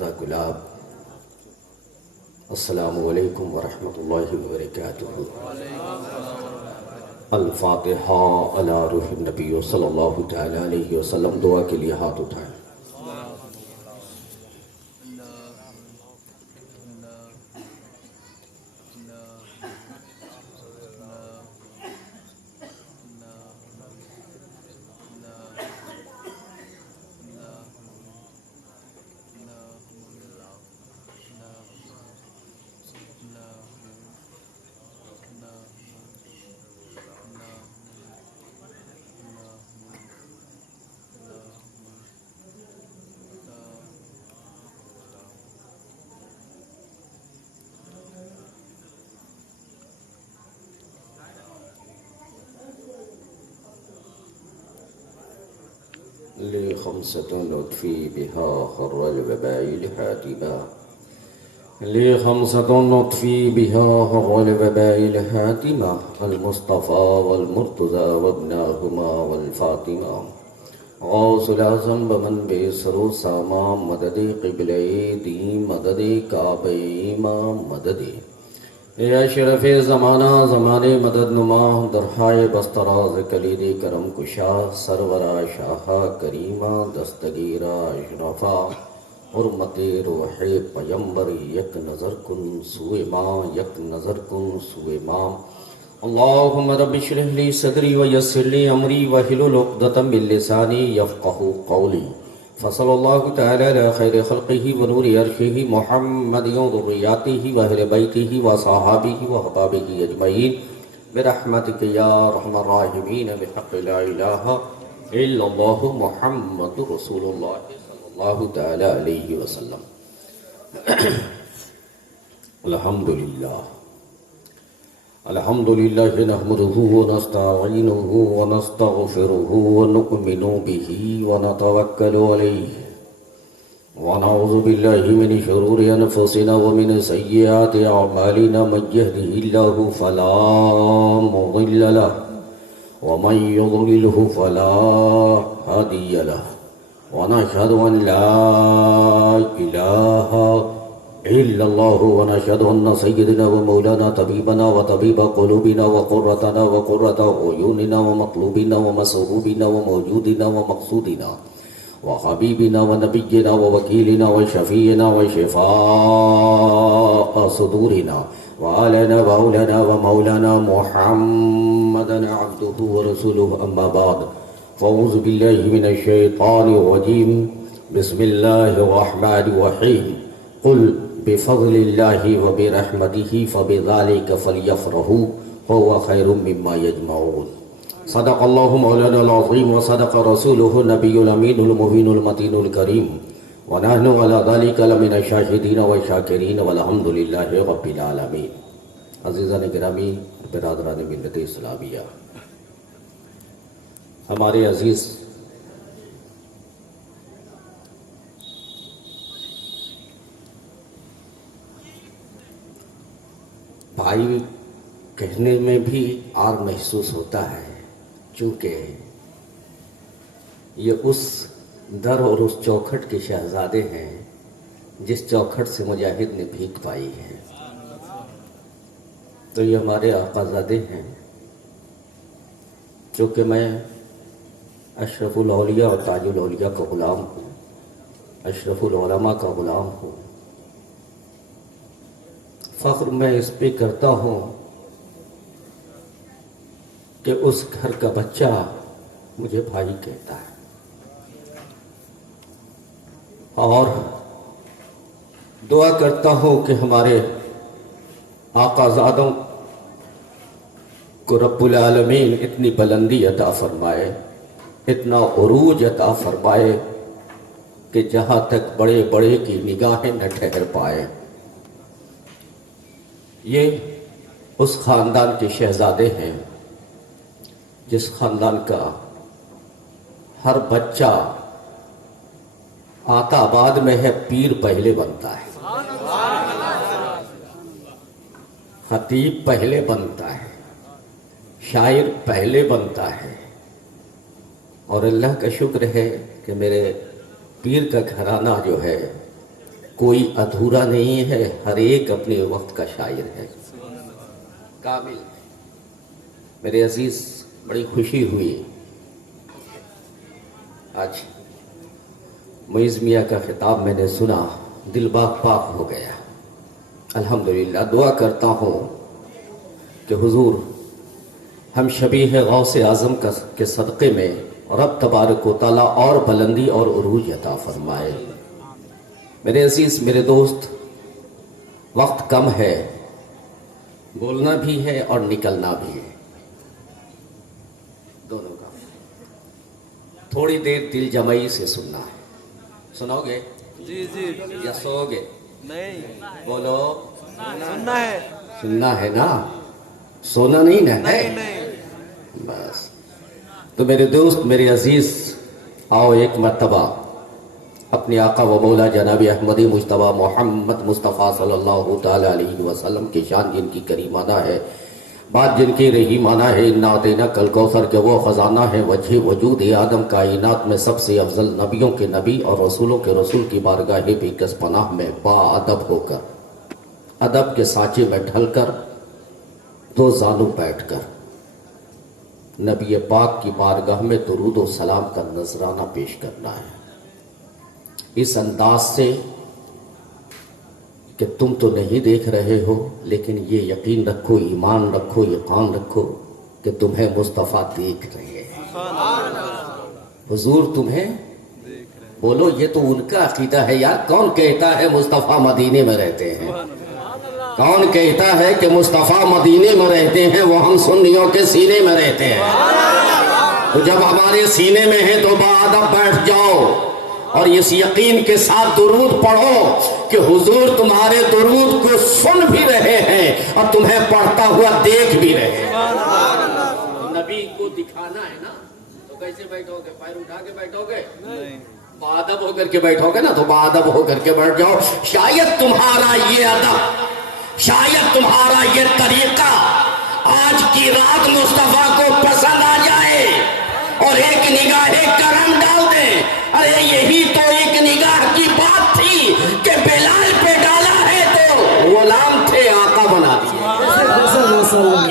تازہ گلاب. السلام علیکم ورحمۃ اللہ وبرکاتہ. الفاتحہ علی روح النبی صلی اللہ تعالی علیہ وسلم. دعا کے لیے ہاتھ اٹھائیں. لي خمسة نطفي بها خر الوباء حاتما. لي خمسة نطفي بها خر الوباء حاتما. المصطفى والمرتضى وابناهما والفاطمة. غوث الأعظم بمن بيسر ساما مدد قبلي دي مدد كعبي ما مدد. اے اشرف زمانہ زمانے مدد نما درہائے بستراز کلید کرم کشا سرورا شاہ کریمہ دستگیرہ اشرفا حرمت روح پیمبر یک نظر کن سوئے ماں یک نظر کن سوئے ماں. اللہم رب اشرح لی صدری ویسر لی امری واحلل عقدۃ من لسانی یفقہوا قولی. فصلی اللہ تعالی علی خیر خلقہ ونور عرشہ محمد وذریاتہ واہل بیتہ وصحابہ واحبابہ اجمعین برحمتک یا ارحم الراحمین بحق لا الہ الا اللہ محمد رسول اللہ صلی اللہ تعالی علیہ وسلم. الحمدللہ الحمدللہ نحمدہ ونستعینہ ونستغفرہ ونؤمن بہ ونتوکل علیہ ونعوذ باللہ من شرور انفسنا ومن سیئات اعمالنا. من یہدہ اللہ فلا مضل لہ ومن یضللہ فلا ہادی لہ. ونشہد ان لا الہ إلا الله ونشهد أن سيدنا ومولانا طبيبنا وطبيب قلوبنا وقرتنا وقرة عيوننا ومطلوبنا ومسهوبنا وموجودنا ومقصودنا وحبيبنا ونبينا ووكيلنا وشفينا وشفاء صدورنا وآلنا وأولنا ومولانا محمدا عبده ورسوله. أما بعد فأعوذ بالله من الشيطان الرجيم. بسم الله الرحمن الرحيم. قل بفضل اللہ وبرحمتہ فبذلک فلیفرحوا هو خیر مما یجمعون. صدق اللہ مولانا العظیم وصدق رسولہ النبی الامین المبین المتین الکریم ونحن علی ذلک لمن الشاہدین والشاکرین والحمد للہ رب العالمین. عزیزان گرامی، برادران ملت اسلامیہ، ہمارے عزیز بھائی کہنے میں بھی عار محسوس ہوتا ہے، چونکہ یہ اس در اور اس چوکھٹ کے شہزادے ہیں جس چوکھٹ سے مجاہد نے بھیک پائی ہے. تو یہ ہمارے آقازادے ہیں. چونکہ میں اشرف الاولیاء اور تاج الاولیاء کا غلام ہوں، اشرف العلماء کا غلام ہوں. فخر میں اس پہ کرتا ہوں کہ اس گھر کا بچہ مجھے بھائی کہتا ہے، اور دعا کرتا ہوں کہ ہمارے آقا زادوں کو رب العالمین اتنی بلندی عطا فرمائے، اتنا عروج عطا فرمائے کہ جہاں تک بڑے بڑے کی نگاہیں نہ ٹھہر پائے. یہ اس خاندان کے شہزادے ہیں جس خاندان کا ہر بچہ آتا آباد میں ہے پیر پہلے بنتا ہے، خطیب پہلے بنتا ہے، شاعر پہلے بنتا ہے. اور اللہ کا شکر ہے کہ میرے پیر کا گھرانہ جو ہے کوئی ادھورا نہیں ہے، ہر ایک اپنے وقت کا شاعر ہے، کامل۔ میرے عزیز، بڑی خوشی ہوئی آج معیز میاں کا خطاب میں نے سنا، دل باغ پاک ہو گیا۔ الحمدللہ دعا کرتا ہوں کہ حضور ہم شبیہ غوث اعظم کے صدقے میں رب تبارک و تعالیٰ اور بلندی اور عروج عطا فرمائے۔ میرے عزیز، میرے دوست، وقت کم ہے، بولنا بھی ہے اور نکلنا بھی ہے، دونوں کا۔ تھوڑی دیر دل جمعی سے سننا ہے، سنو گے؟ جی جی یا سو گے؟ نہیں، بولو، سننا ہے۔ سننا ہے نا، سونا نہیں نا ہے؟ نہیں، بس تو میرے دوست، میرے عزیز، آؤ ایک مرتبہ اپنے آقا و مولا جناب احمدی مجتبیٰ محمد مصطفیٰ صلی اللہ تعالی علیہ وسلم کی شان جن کی کریمانہ ہے، بات جن کی رحیمانہ ہے، انا اعطیناک الکوثر کے وہ خزانہ ہے، وجہ وجود آدم کائنات میں سب سے افضل نبیوں کے نبی اور رسولوں کے رسول کی بارگاہ بے کس پناہ میں با ادب ہو کر، ادب کے سانچے میں ڈھل کر، دو زانو بیٹھ کر نبی پاک کی بارگاہ میں درود و سلام کا نذرانہ پیش کرنا ہے، اس انداز سے کہ تم تو نہیں دیکھ رہے ہو، لیکن یہ یقین رکھو، ایمان رکھو، یقین رکھو کہ تمہیں مصطفیٰ دیکھ رہے ہیں، حضور تمہیں بولو۔ یہ تو ان کا عقیدہ ہے یار، کون کہتا ہے مصطفیٰ مدینے میں رہتے ہیں؟ کون کہتا ہے کہ مصطفیٰ مدینے میں رہتے ہیں؟ وہ ہم سنیوں کے سینے میں رہتے ہیں۔ تو جب ہمارے سینے میں ہے تو باادب بیٹھ جاؤ اور اس یقین کے ساتھ درود پڑھو کہ حضور تمہارے درود کو سن بھی رہے ہیں اور تمہیں پڑھتا ہوا دیکھ بھی رہے ہیں۔ نبی کو دکھانا ہے نا، تو کیسے بیٹھو گے؟ پیر اٹھا کے بیٹھو گے؟ باادب ہو کر کے بیٹھو گے نا، تو باادب ہو کر کے بیٹھ جاؤ۔ شاید تمہارا یہ ادب، شاید تمہارا یہ طریقہ آج کی رات مصطفیٰ کو پسند آ جائے اور ایک نگاہ کرم ڈال دیں۔ ارے یہی تو ایک نگاہ کی بات تھی کہ بلال پہ ڈالا ہے تو غلام تھے آقا بنا دیے۔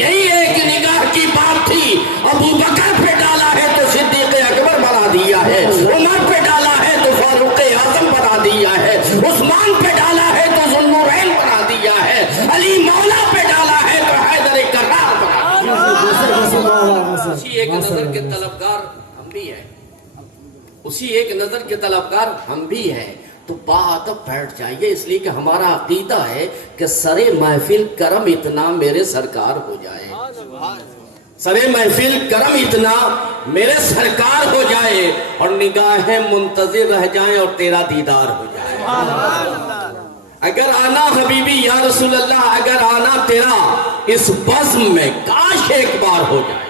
یہی ایک نگاہ کی بات تھی، ابو بکر پہ ڈالا ہے تو صدیق اکبر بنا دیا ہے، عمر پہ ڈالا ہے تو فاروق اعظم بنا دیا ہے، عثمان پہ ڈالا ہے تو ذوالنورین بنا دیا ہے، علی مولا پہ ڈالا ہے تو حیدر کرار بنا دیا۔ اسی ایک نظر کے طلبگار ہم بھی ہیں، اسی ایک نظر کے طلبگار ہم بھی ہیں۔ تو باادب بیٹھ جائیے، اس لیے کہ ہمارا عقیدہ ہے کہ سرے محفل کرم اتنا میرے سرکار ہو جائے، سرے محفل کرم اتنا میرے سرکار ہو جائے اور نگاہیں منتظر رہ جائیں اور تیرا دیدار ہو جائے۔ اگر آنا حبیبی یا رسول اللہ، اگر آنا تیرا اس بزم میں کاش ایک بار ہو جائے۔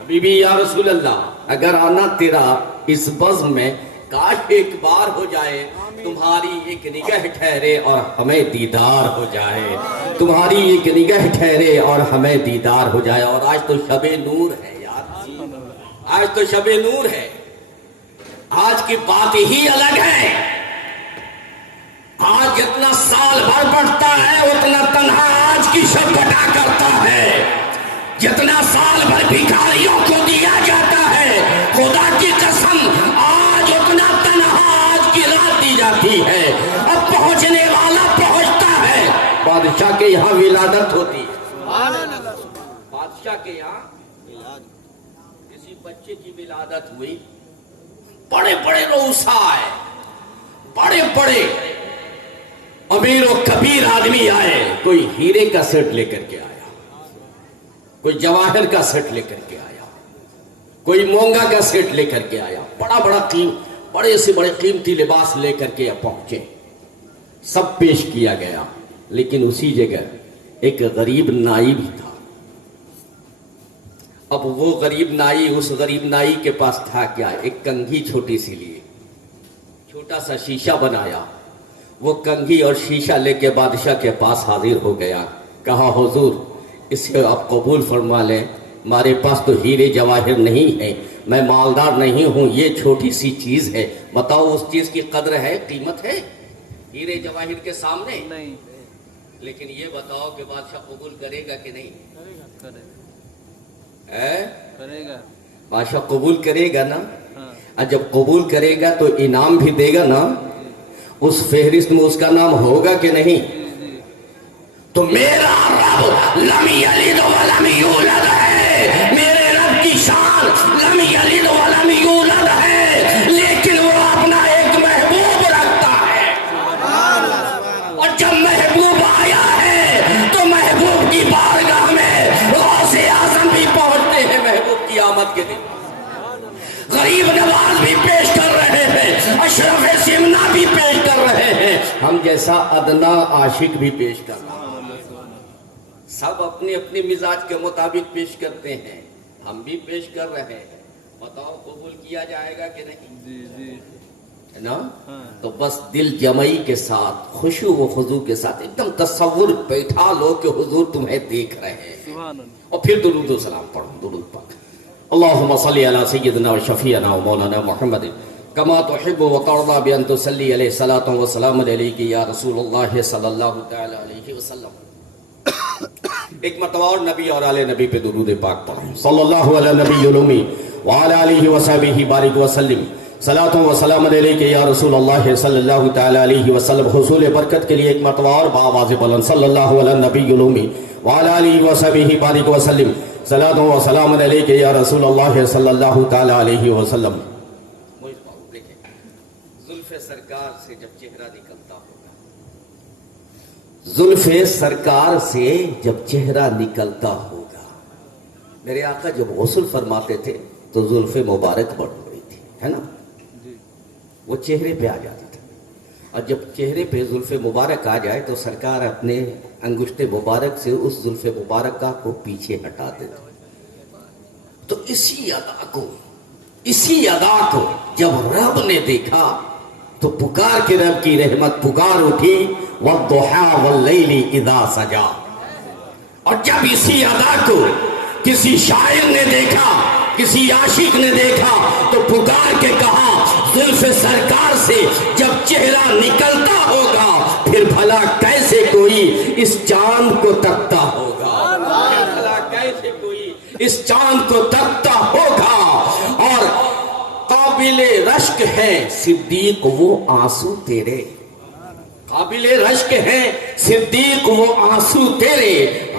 حبیبی یا رسول اللہ، اگر آنا تیرا اس بزم میں کاش ایک بار ہو جائے، تمہاری ایک نگاہ ٹھہرے اور ہمیں دیدار ہو جائے، تمہاری ایک نگاہ ٹھہرے اور ہمیں دیدار ہو جائے۔ اور آج تو شب نور ہے یار، آج تو شب نور ہے، آج کی بات ہی الگ ہے۔ آج جتنا سال بھر بڑھتا ہے اتنا تنہا آج کی شب گھٹا کرتا ہے، جتنا سال بھر بھکاریوں کو دیا جاتا ہے، خدا کی قسم آج اتنا تنہا آج کی رات دی جاتی ہے۔ اب پہنچنے والا پہنچتا ہے، بادشاہ کے یہاں ولادت ہوتی ہے، بادشاہ کے یہاں کسی بچے کی ولادت ہوئی، بڑے بڑے رؤساء آئے، بڑے بڑے امیر و کبیر آدمی آئے، کوئی ہیرے کا سیٹ لے کر کے آیا، کوئی جواہر کا سیٹ لے کر کے آیا، کوئی مونگا کا سیٹ لے کر کے آیا، بڑے سے بڑے قیمتی لباس لے کر کے پہنچے، سب پیش کیا گیا۔ لیکن اسی جگہ ایک غریب نائی بھی تھا۔ اب وہ غریب نائی، اس غریب نائی کے پاس تھا کیا؟ ایک کنگھی چھوٹی سی لیے، چھوٹا سا شیشہ بنایا، وہ کنگھی اور شیشہ لے کے بادشاہ کے پاس حاضر ہو گیا، کہا حضور اسے آپ قبول فرما لیں، ہمارے پاس تو ہیرے جواہر نہیں ہیں، میں مالدار نہیں ہوں، یہ چھوٹی سی چیز ہے، بتاؤ اس چیز کی قدر ہے، قیمت ہے؟ ہیرے جواہر کے سامنے. نہیں. لیکن یہ بتاؤ کہ بادشاہ قبول کرے گا کہ نہیں؟ کرے گا. بادشاہ قبول کرے گا نا. ہاں. اور جب قبول کرے گا تو انعام بھی دے گا نا. اس فہرست میں اس کا نام ہوگا کہ نہیں؟ تو میرا رب لم یلد ولم یولد ہے. میرے رب کی شان لم یلد ولم یولد ہے، لیکن وہ اپنا ایک محبوب رکھتا ہے. اور جب محبوب آیا ہے تو محبوب کی بارگاہ میں غوث اعظم بھی پہنچتے ہیں محبوب کی آمد کے دن. غریب نواز بھی پیش کر رہے ہیں، اشرف سمنا بھی پیش کر رہے ہیں، ہم جیسا ادنا عاشق بھی پیش کر رہے ہیں. سب اپنی اپنی مزاج کے مطابق پیش کرتے ہیں، ہم بھی پیش کر رہے ہیں. بتاؤ قبول کیا جائے گا کہ نہیں؟ جی جی ہے نا. تو بس دل جمعی کے ساتھ، خشوع و خضوع کے ساتھ ایک دم تصور بیٹھا لو کہ حضور تمہیں دیکھ رہے ہیں. سبحان اللہ. اور پھر درود و سلام پڑھو. درود پاک. اللہم صلی علی سیدنا و شفیعنا و مولانا محمد کما تحب و ترضى بان تصلی علیہ الصلاۃ والسلام علیک یا رسول اللہ صلی اللہ تعالی علیہ وسلم. ایک مرتبہ اور نبی اور آل نبی پہ درود پاک پڑھیں. صلی اللہ علی نبی الامی وعلی آلہ وصحبہ بارک وسلم. صلاۃ و سلام علیک یا رسول اللہ صلی اللہ تعالی علیہ وسلم. حصول برکت کے لیے ایک مرتبہ اور بآواز بلند صلی اللہ علی نبی الامی وعلی آلہ وصحبہ بارک وسلم. صلاۃ و سلام علیک یا رسول اللہ صلی اللہ تعالی علیہ وسلم. دیکھیں زلف سرکار سے جب چہرہ نکلتا ہوگا، زلف سرکار سے جب چہرہ نکلتا ہوگا. میرے آقا جب غسل فرماتے تھے تو زلف مبارک بڑھ گئی تھی، ہے نا. وہ چہرے پہ آ جاتی تھی، اور جب چہرے پہ زلف مبارک آ جائے تو سرکار اپنے انگشت مبارک سے اس زلف مبارکہ کو پیچھے ہٹا دیتے. تو اسی ادا کو جب رب نے دیکھا تو پکار کے رب کی رحمت پکار اٹھی، وَالضُّحَىٰ وَاللَّيْلِ إِذَا سَجَىٰ. اور جب اسی ادا کو کسی شاعر نے دیکھا، کسی عاشق نے دیکھا تو پکار کے کہا زلف سرکار سے جب چہرہ نکلتا ہوگا پھر بھلا کیسے کوئی اس چاند کو تکتا ہوگا. بھلا کیسے کوئی اس چاند کو تکتا ہوگا. اور قابل رشک ہے صدیق وہ آنسو تیرے، قابل رشک ہے صدیق وہ آنسو تیرے.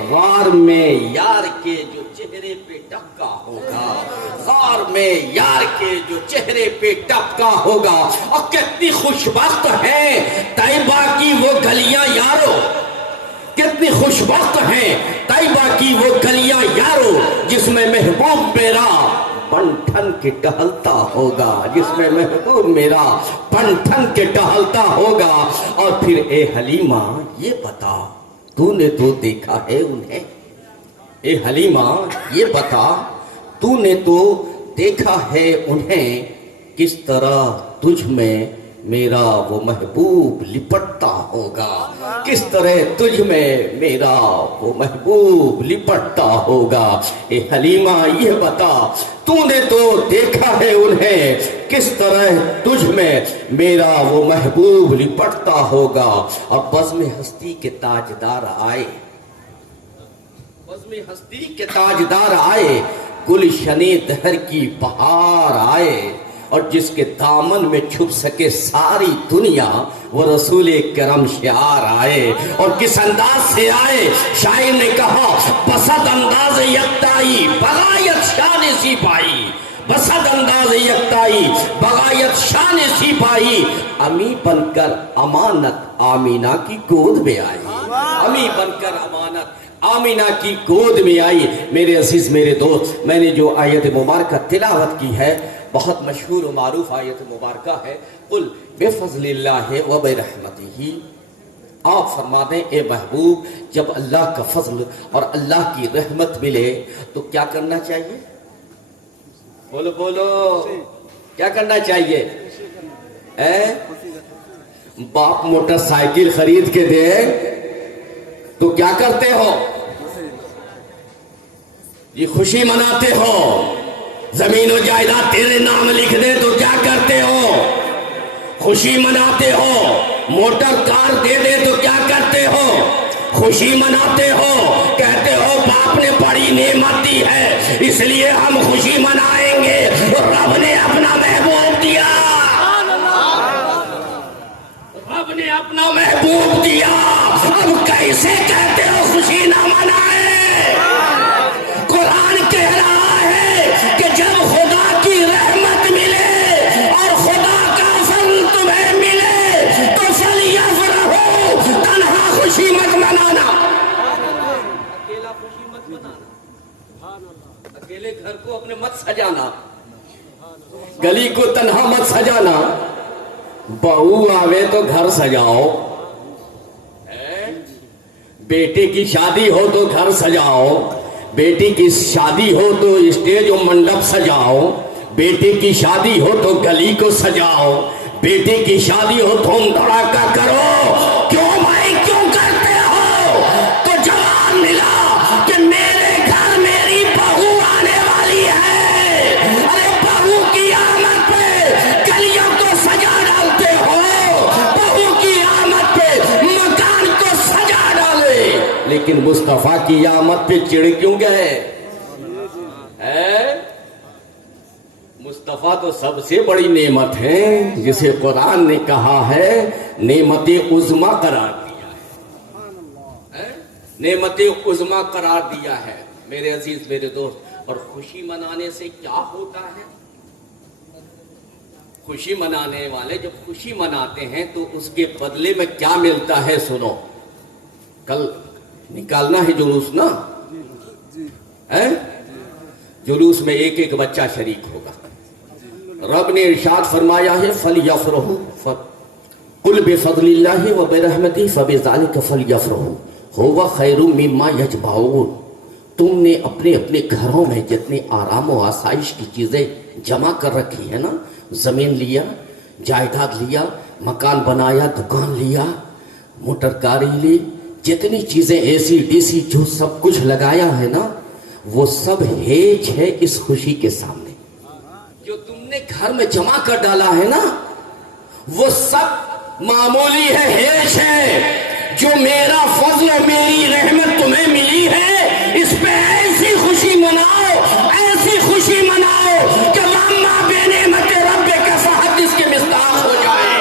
غار میں یار کے جو چہرے پہ ٹپکا ہوگا، غار میں یار کے جو چہرے پہ ٹپکا ہوگا. اور کتنی خوشبخت ہیں طیبہ کی وہ گلیاں یارو، کتنی خوشبخت ہیں طیبہ کی وہ گلیاں یارو، جس میں محبوب میرا پن ٹھن کے ٹہلتا ہوگا، جس میں محبوب میرا پن ٹھن کے ٹہلتا ہوگا. اور پھر اے حلیمہ یہ بتا تو نے تو دیکھا ہے انہیں، اے حلیمہ یہ بتا تو نے تو دیکھا ہے انہیں، کس طرح تجھ میں میرا وہ محبوب لپٹتا ہوگا، کس طرح تجھ میں میرا وہ محبوب لپٹتا ہوگا. اے حلیمہ یہ بتا تو نے تو دیکھا ہے انہیں، کس طرح تجھ میں میرا وہ محبوب لپٹتا ہوگا. اور بزم ہستی کے تاجدار آئے، بزم ہستی کے تاجدار آئے، گلشن دہر کی بہار آئے. اور جس کے دامن میں چھپ سکے ساری دنیا وہ رسول کرم شعار آئے. اور کس انداز سے آئے شاعر نے کہا، بسد انداز یکتائی بغایت شان سپاہی، بسد انداز یکتائی بغایت شان سپاہی. امی بن کر امانت آمینہ کی گود میں آئی، امی بن کر امانت آمینہ کی گود میں آئی. میرے عزیز میرے دوست، میں نے جو آیت مبارکہ تلاوت کی ہے بہت مشہور و معروف آیت مبارکہ ہے، قل بفضل اللہ و برحمتہ. آپ فرما دیں اے محبوب جب اللہ کا فضل اور اللہ کی رحمت ملے تو کیا کرنا چاہیے؟ بولو بولو کیا کرنا چاہیے؟ باپ موٹر سائیکل خرید کے دے تو کیا کرتے ہو؟ یہ خوشی مناتے ہو. زمین و جائیداد تیرے نام لکھ دے تو کیا کرتے ہو؟ خوشی مناتے ہو. موٹر کار دے دے تو کیا کرتے ہو؟ خوشی مناتے ہو، کہتے ہو باپ نے بڑی نعمت دی ہے اس لیے ہم خوشی منائیں گے، رب نے اپنا محبوب دیا، رب نے اپنا محبوب دیا، اب کیسے کہتے ہو خوشی نہ منائے؟ قرآن کہہ رہا ہے کہ جب خدا کی رحمت ملے اور خدا کا فضل تمہیں ملے تو فلیفرحوا، تنہا خوشی مت منانا، اکیلا خوشی مت منانا، اکیلے گھر کو اپنے مت سجانا، گلی کو تنہا مت سجانا، بہو آوے تو گھر سجاؤ، بیٹے کی شادی ہو تو گھر سجاؤ، بیٹی کی شادی ہو تو اسٹیج و منڈپ سجاؤ، بیٹے کی شادی ہو تو گلی کو سجاؤ، بیٹے کی شادی ہو دھوم دھڑاکا کرو، کیوں بھائی کیوں کرتے ہو؟ تو جواب ملا کہ میرے گھر میری بہو آنے والی ہے، ارے بہو کی آمد پہ گلیوں کو سجا ڈالتے ہو، بہو کی آمد پہ مکان کو سجا ڈالے، لیکن مصطفیٰ کی آمد پہ چڑ کیوں گئے؟ مصطفیٰ تو سب سے بڑی نعمت ہے جسے قرآن نے کہا ہے نعمت عظمیٰ قرار دیا ہے، نعمت عظمیٰ قرار دیا ہے میرے عزیز میرے دوست۔ اور خوشی منانے سے کیا ہوتا ہے؟ خوشی منانے والے جب خوشی مناتے ہیں تو اس کے بدلے میں کیا ملتا ہے؟ سنو، کل نکالنا ہے جلوس نا، جلوس میں ایک ایک بچہ شریک ہوگا۔ رب نے ارشاد فرمایا ہے فَلْيَفْرَحُوا قُلْ بِفَضْلِ اللَّهِ وَبِرَحْمَتِهِ فَبِذَلِكَ فَلْيَفْرَحُوا هُوَ خَيْرٌ مِّمَّا يَجْمَعُونَ۔ تم نے اپنے اپنے گھروں میں جتنی آرام و آسائش کی چیزیں جمع کر رکھی ہے نا، زمین لیا، جائیداد لیا، مکان بنایا، دکان لیا، موٹر کاری لی، جتنی چیزیں اے سی ڈی سی جو سب کچھ لگایا ہے نا، وہ سب ہیج ہے اس خوشی کے سامنے۔ جو تم نے گھر میں جمع کر ڈالا ہے نا وہ سب معمولی ہے، ہیج ہے۔ جو میرا فضل و میری رحمت تمہیں ملی ہے اس پہ ایسی خوشی مناؤ، ایسی خوشی مناؤ کہ ماما بے نعمت رب کا فحدث کے مصداق ہو جائے۔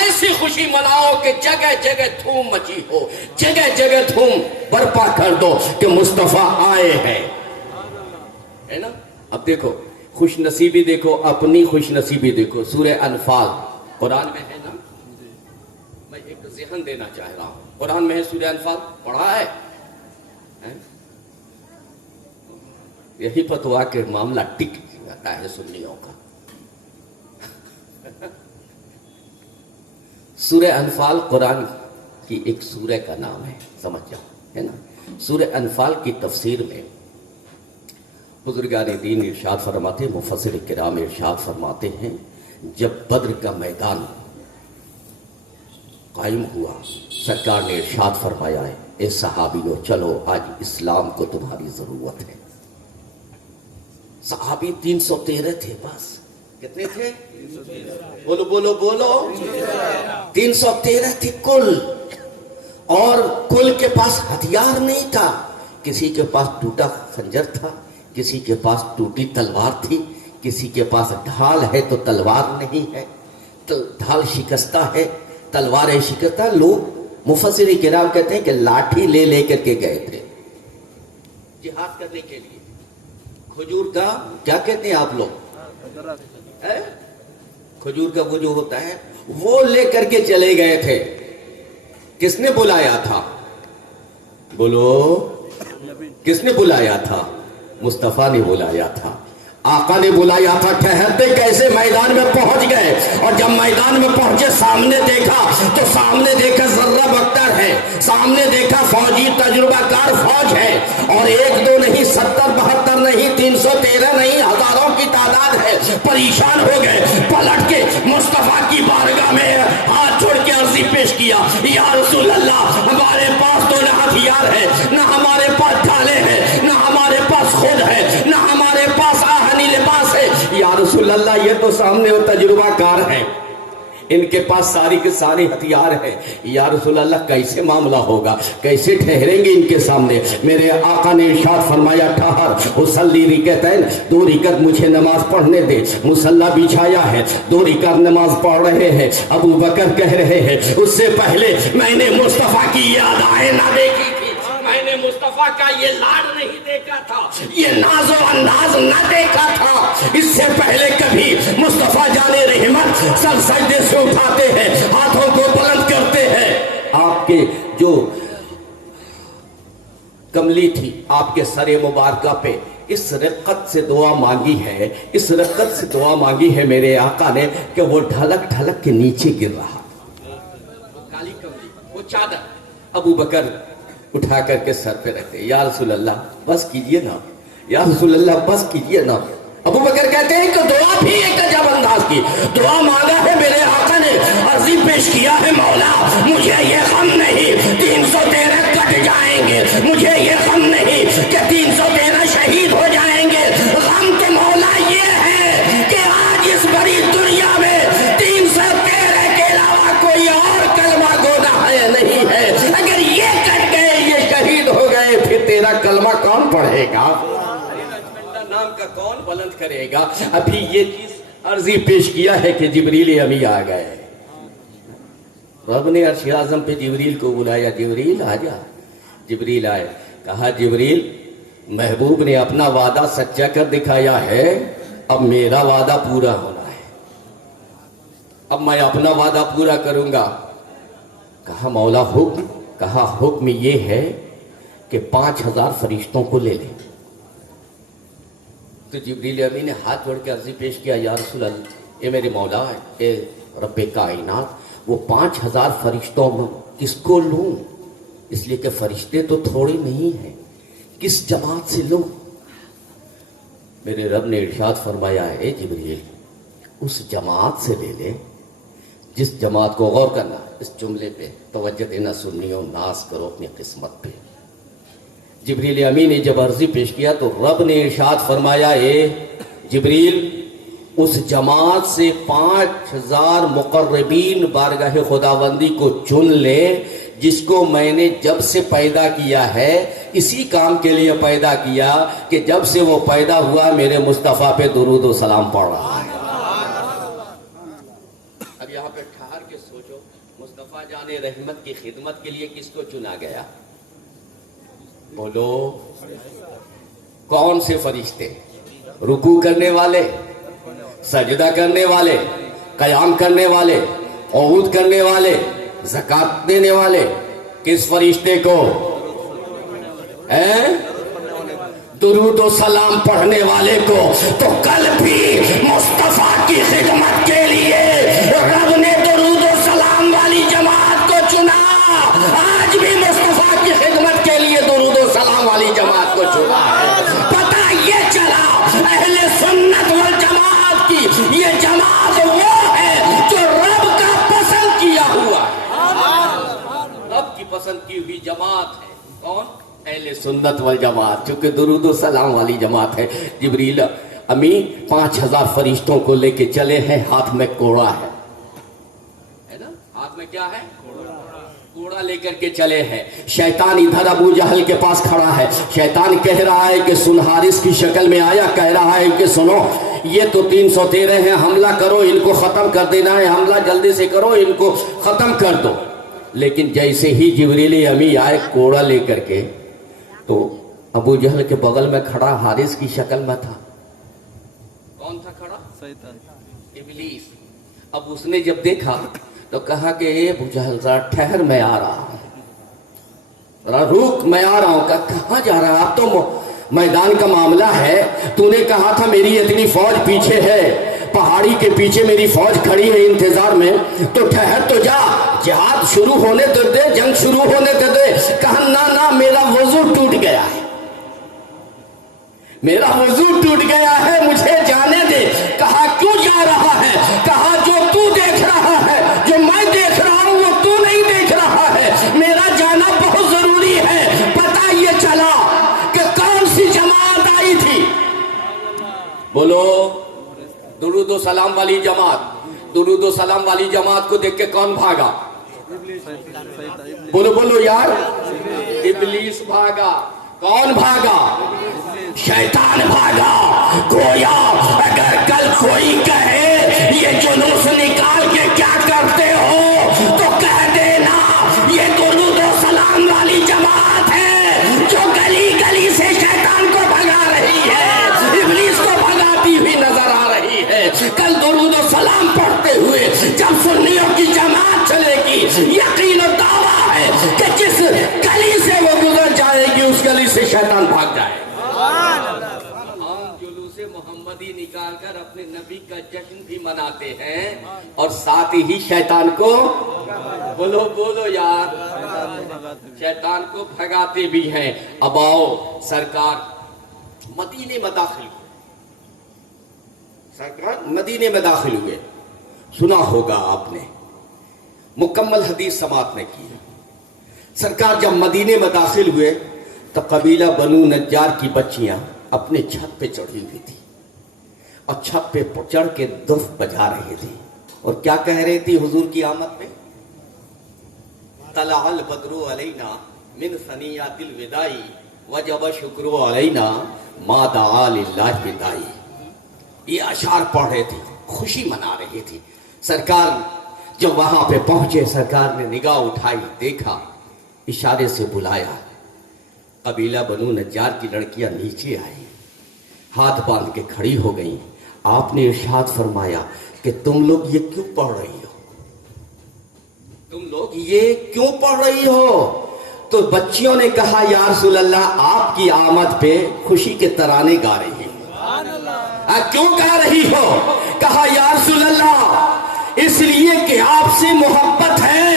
ایسی خوشی مناؤ کہ جگہ جگہ دھوم مچی ہو، جگہ جگہ دھوم برپا کر دو کہ مصطفیٰ آئے ہیں، ہے نا۔ اب دیکھو خوش نصیبی، دیکھو اپنی خوش نصیبی دیکھو، سورہ انفال قرآن میں ہے نا، میں ایک ذہن دینا چاہ رہا ہوں، قرآن میں ہے سورہ انفال، پڑھا ہے؟ یہی فتوا کہ معاملہ ٹک جاتا ہے سنیوں کا۔ سورہ انفال قرآن کی ایک سورہ کا نام ہے، سمجھ جاؤ، ہے نا۔ سورہ انفال کی تفسیر میں بزرگان دین ارشاد فرماتے ہیں، مفسر کرام ارشاد فرماتے ہیں، جب بدر کا میدان قائم ہوا سرکار نے ارشاد فرمایا ہے اے صحابیوں چلو آج اسلام کو تمہاری ضرورت ہے۔ صحابی 313 تھے، بس کتنے تھے؟ بولو بولو بولو، 313 تھے کل، اور کل کے پاس ہتھیار نہیں تھا، کسی کے پاس ٹوٹا خنجر تھا، کسی کے پاس ٹوٹی تلوار تھی، کسی کے پاس ڈھال ہے تو تلوار نہیں ہے، ڈھال شکستہ ہے، تلواریں شکستہ۔ لوگ مفسر کرام کہتے ہیں کہ لاٹھی لے لے کر کے گئے تھے جہاد کرنے کے لیے۔ کھجور کا کیا کہتے ہیں آپ لوگ؟ کھجور کا وہ جو ہوتا ہے وہ لے کر کے چلے گئے تھے۔ کس نے بلایا تھا؟ بولو، کس نے بلایا تھا؟ مصطفیٰ نے بلایا تھا، آقا نے بلایا تھا۔ ٹھہرتے کیسے میدان میں پہنچ گئے، اور جب میدان میں پہنچے سامنے دیکھا تو سامنے دیکھا ذرہ بختر ہے، سامنے دیکھا فوجی تجربہ کار فوج ہے، اور ایک دو نہیں 70 72 نہیں 313 نہیں، ہزاروں کی تعداد ہے۔ پریشان ہو گئے، پلٹ کے مصطفیٰ کی بارگاہ میں ہاتھ جوڑ کے عرضی پیش کیا، یا رسول اللہ ہمارے پاس تو نہ ہتھیار ہے، نہ ہمارے پاس ڈھالیں ہیں، نہ ہمارے پاس خود ہے، نہ ہمارے پاس آہنی لباس ہے۔ یا رسول اللہ یہ تو سامنے وہ تجربہ کار ہے، ان کے پاس ساری کے سارے ہتھیار ہیں. یا رسول اللہ کیسے معاملہ ہوگا, کیسے ٹھہریں گے ان کے سامنے؟ میرے آقا نے ارشاد فرمایا ٹھہر اصلی رکعتین, 2 رکعت مجھے نماز پڑھنے دے. مصلی بچھایا ہے, 2 رکعت نماز پڑھ رہے ہیں. ابو بکر کہہ رہے ہیں اس سے پہلے میں نے مصطفیٰ کی یاد آئے نہ دیکھی تھی, میں نے مصطفیٰ کا یہ لاڈ نہیں دیکھا تھا, یہ ناز و انداز نہ دیکھا تھا. اس سے پہلے کبھی مصطفیٰ جان رحمت سر سجدے سے اٹھاتے ہیں, ہاتھوں کو بلند کرتے ہیں. آپ کے جو کملی تھی آپ کے سر مبارکہ پہ اس رقت سے دعا مانگی ہے, اس رقت سے دعا مانگی ہے میرے آقا نے کہ وہ ڈھلک ڈھلک کے نیچے گر رہا. وہ کالی کملی, وہ چادر ابو بکر اٹھا کر کے سر پہ رکھتے. یا رسول اللہ بس کیجئے نا, یا رسول اللہ بس کیجئے نا. ابو بکر کہتے ہیں کہ دعا بھی ایک عجب انداز کی دعا مانگا ہے میرے آقا نے, عرضی پیش کیا ہے مولا مجھے یہ غم نہیں 313 کٹ جائیں گے, مجھے یہ غم نہیں کہ 313 شہید ہو جائیں گے. غم تو مولا یہ ہے کہ آج اس بڑی دنیا میں 313 کے علاوہ کوئی اور کلمہ گو ہے نہیں ہے. اگر یہ کٹ گئے, یہ شہید ہو گئے, پھر تیرا کلمہ کون پڑھے گا, نام کا کون بلند کرے گا؟ ابھی یہ چیز عرضی پیش کیا ہے کہ جبریل امی آ گئے. رب نے عرش اعظم پہ جبریل کو بلایا, جبریل آ جا. جبریل آئے, کہا جبریل محبوب نے اپنا وعدہ سچا کر دکھایا ہے, اب میرا وعدہ پورا ہونا ہے, اب میں اپنا وعدہ پورا کروں گا. کہا مولا حکم؟ کہا حکم یہ ہے کہ 5000 فرشتوں کو لے لیں. تو جبریل امین نے ہاتھ جوڑ کے عرضی پیش کیا, یا رسول اللہ اے میرے مولا, اے رب کائنات, وہ 5000 فرشتوں میں کس کو لوں؟ اس لیے کہ فرشتے تو تھوڑے نہیں ہیں, کس جماعت سے لوں؟ میرے رب نے ارشاد فرمایا ہے اے جبریل اس جماعت سے لے لے جس جماعت کو, غور کرنا اس جملے پہ, توجہ دینا سنیو, ناز کرو اپنی قسمت پہ. جبریل امین نے جب عرضی پیش کیا تو رب نے ارشاد فرمایا اے جبریل اس جماعت سے 5000 مقربین بارگاہ خداوندی کو چن لے, جس کو میں نے جب سے پیدا کیا ہے اسی کام کے لیے پیدا کیا کہ جب سے وہ پیدا ہوا میرے مصطفیٰ پہ درود و سلام پڑھ رہا ہے. اب یہاں پہ ٹھہر کے سوچو, مصطفیٰ جان رحمت کی خدمت کے لیے کس کو چنا گیا؟ بولو کون سے فرشتے؟ رکوع کرنے والے, سجدہ کرنے والے, قیام کرنے والے, قعود کرنے والے, زکات دینے والے. کس فرشتے کو؟ درود و سلام پڑھنے والے کو. تو کل بھی مصطفیٰ کی خدمت کے لیے رب نے درود و سلام والی جماعت کو چنا, آج بھی مصطفیٰ کی خدمت کے لیے درود و سلام والی جماعت کو چنا ہے. پتہ یہ چلا اہل سنت والجماعت کی یہ جماعت وہ ہے جو رب کا پسند کیا ہوا, رب کی پسند کی ہوئی جماعت ہے. کون؟ اہل سنت والجماعت, چونکہ درود و سلام والی جماعت ہے. جبریل امین 5000 فرشتوں کو لے کے چلے ہیں, ہاتھ میں کوڑا ہے نا, ہاتھ میں کیا ہے؟ کوڑا لے کر کے چلے ہیں. شیطان ادھر ابو جہل کے پاس کھڑا ہے, شیطان کہہ رہا ہے کہ سن حارث کی شکل میں آیا, کہہ رہا ہے کہ سنو یہ تو 313 ہیں, حملہ کرو, ان کو ختم کر دینا ہے, حملہ جلدی سے کرو, ان کو ختم کر دو. لیکن جیسے ہی جبریل امی آئے کوڑا لے کر کے, تو ابو جہل کے بغل میں کھڑا حارث کی شکل میں تھا. کون تھا کھڑا؟ شیطان, ابلیس. اب اس نے جب دیکھا تو کہا کہ اے ابو جہل ذرا ٹھہر, میں آ رہا ہوں, ذرا رک, میں آ رہا ہوں. کہاں جا رہا ہے؟ اب تو میدان کا معاملہ ہے, تو نے کہا تھا میری اتنی فوج پیچھے ہے, پہاڑی کے پیچھے میری فوج کھڑی ہے انتظار میں, تو ٹھہر تو جا, جہاد شروع ہونے تو دے, جنگ شروع ہونے تو دے. کہا نا میرا وضو ٹوٹ گیا ہے, میرا وضو ٹوٹ گیا ہے, مجھے جانے دے. کہا کیوں جا رہا ہے؟ کہا جو تو دیکھ رہا ہے, جو میں دیکھ رہا ہوں وہ تو نہیں دیکھ رہا ہے, میرا جانا بہت ضروری ہے. پتہ یہ چلا کہ کون سی جماعت آئی تھی؟ بولو درود و سلام والی جماعت. درود و سلام والی جماعت کو دیکھ کے کون بھاگا؟ بولو بولو یار، ابلیس بھاگا۔ کون بھاگا؟ شیطان بھاگا۔ گویا اگر کل کوئی کہے یہ جلوس نکال کے کیا کرتے ہو تو کہہ دینا یہ درود و سلام والی جماعت ہے جو گلی گلی سے شیطان کو بھگا رہی ہے، ابلیس کو بھگاتی ہوئی نظر آ رہی ہے۔ کل درود و سلام پڑھتے ہوئے جب سنیوں کی جماعت چلے گی، یقین و دعویٰ ہے کہ جس گلی سے وہ گزر جائے گی اس گلی سے شیطان بھاگ جائے۔ ہم جلوس محمدی نکال کر اپنے نبی کا جشن بھی مناتے ہیں اور ساتھ ہی شیطان کو، بولو بولو یار، شیطان کو بھگاتے بھی ہیں۔ اب آؤ، سرکار مدینے میں داخل ہوئے، سرکار مدینے میں داخل ہوئے، سنا ہوگا آپ نے، مکمل حدیث سماعت نے کی۔ سرکار جب مدینے میں داخل ہوئے تو قبیلہ بنو نجار کی بچیاں اپنے چھت پہ چڑھی ہوئی تھی اور چھت پہ چڑھ کے دف بجا رہی تھی اور کیا کہہ رہی تھی حضور کی آمد پہ؟ طلع البدر علینا من ثنیات الوداع وجب شکر علینا ما دعا للہ دائی۔ یہ اشعار پڑھ رہے تھے، خوشی منا رہی تھی۔ سرکار جب وہاں پہ پہنچے، سرکار نے نگاہ اٹھائی، دیکھا، اشارے سے بلایا۔ قبیلہ بنو نجار کی لڑکیاں نیچے آئی، ہاتھ باندھ کے کھڑی ہو گئیں۔ آپ نے ارشاد فرمایا کہ تم لوگ یہ کیوں پڑھ رہی ہو؟ تم لوگ یہ کیوں پڑھ رہی ہو؟ تو بچیوں نے کہا یا رسول اللہ آپ کی آمد پہ خوشی کے ترانے گا رہی ہو۔ کیوں گا رہی ہو؟ کہا یا رسول اللہ اس لیے کہ آپ سے محبت ہے۔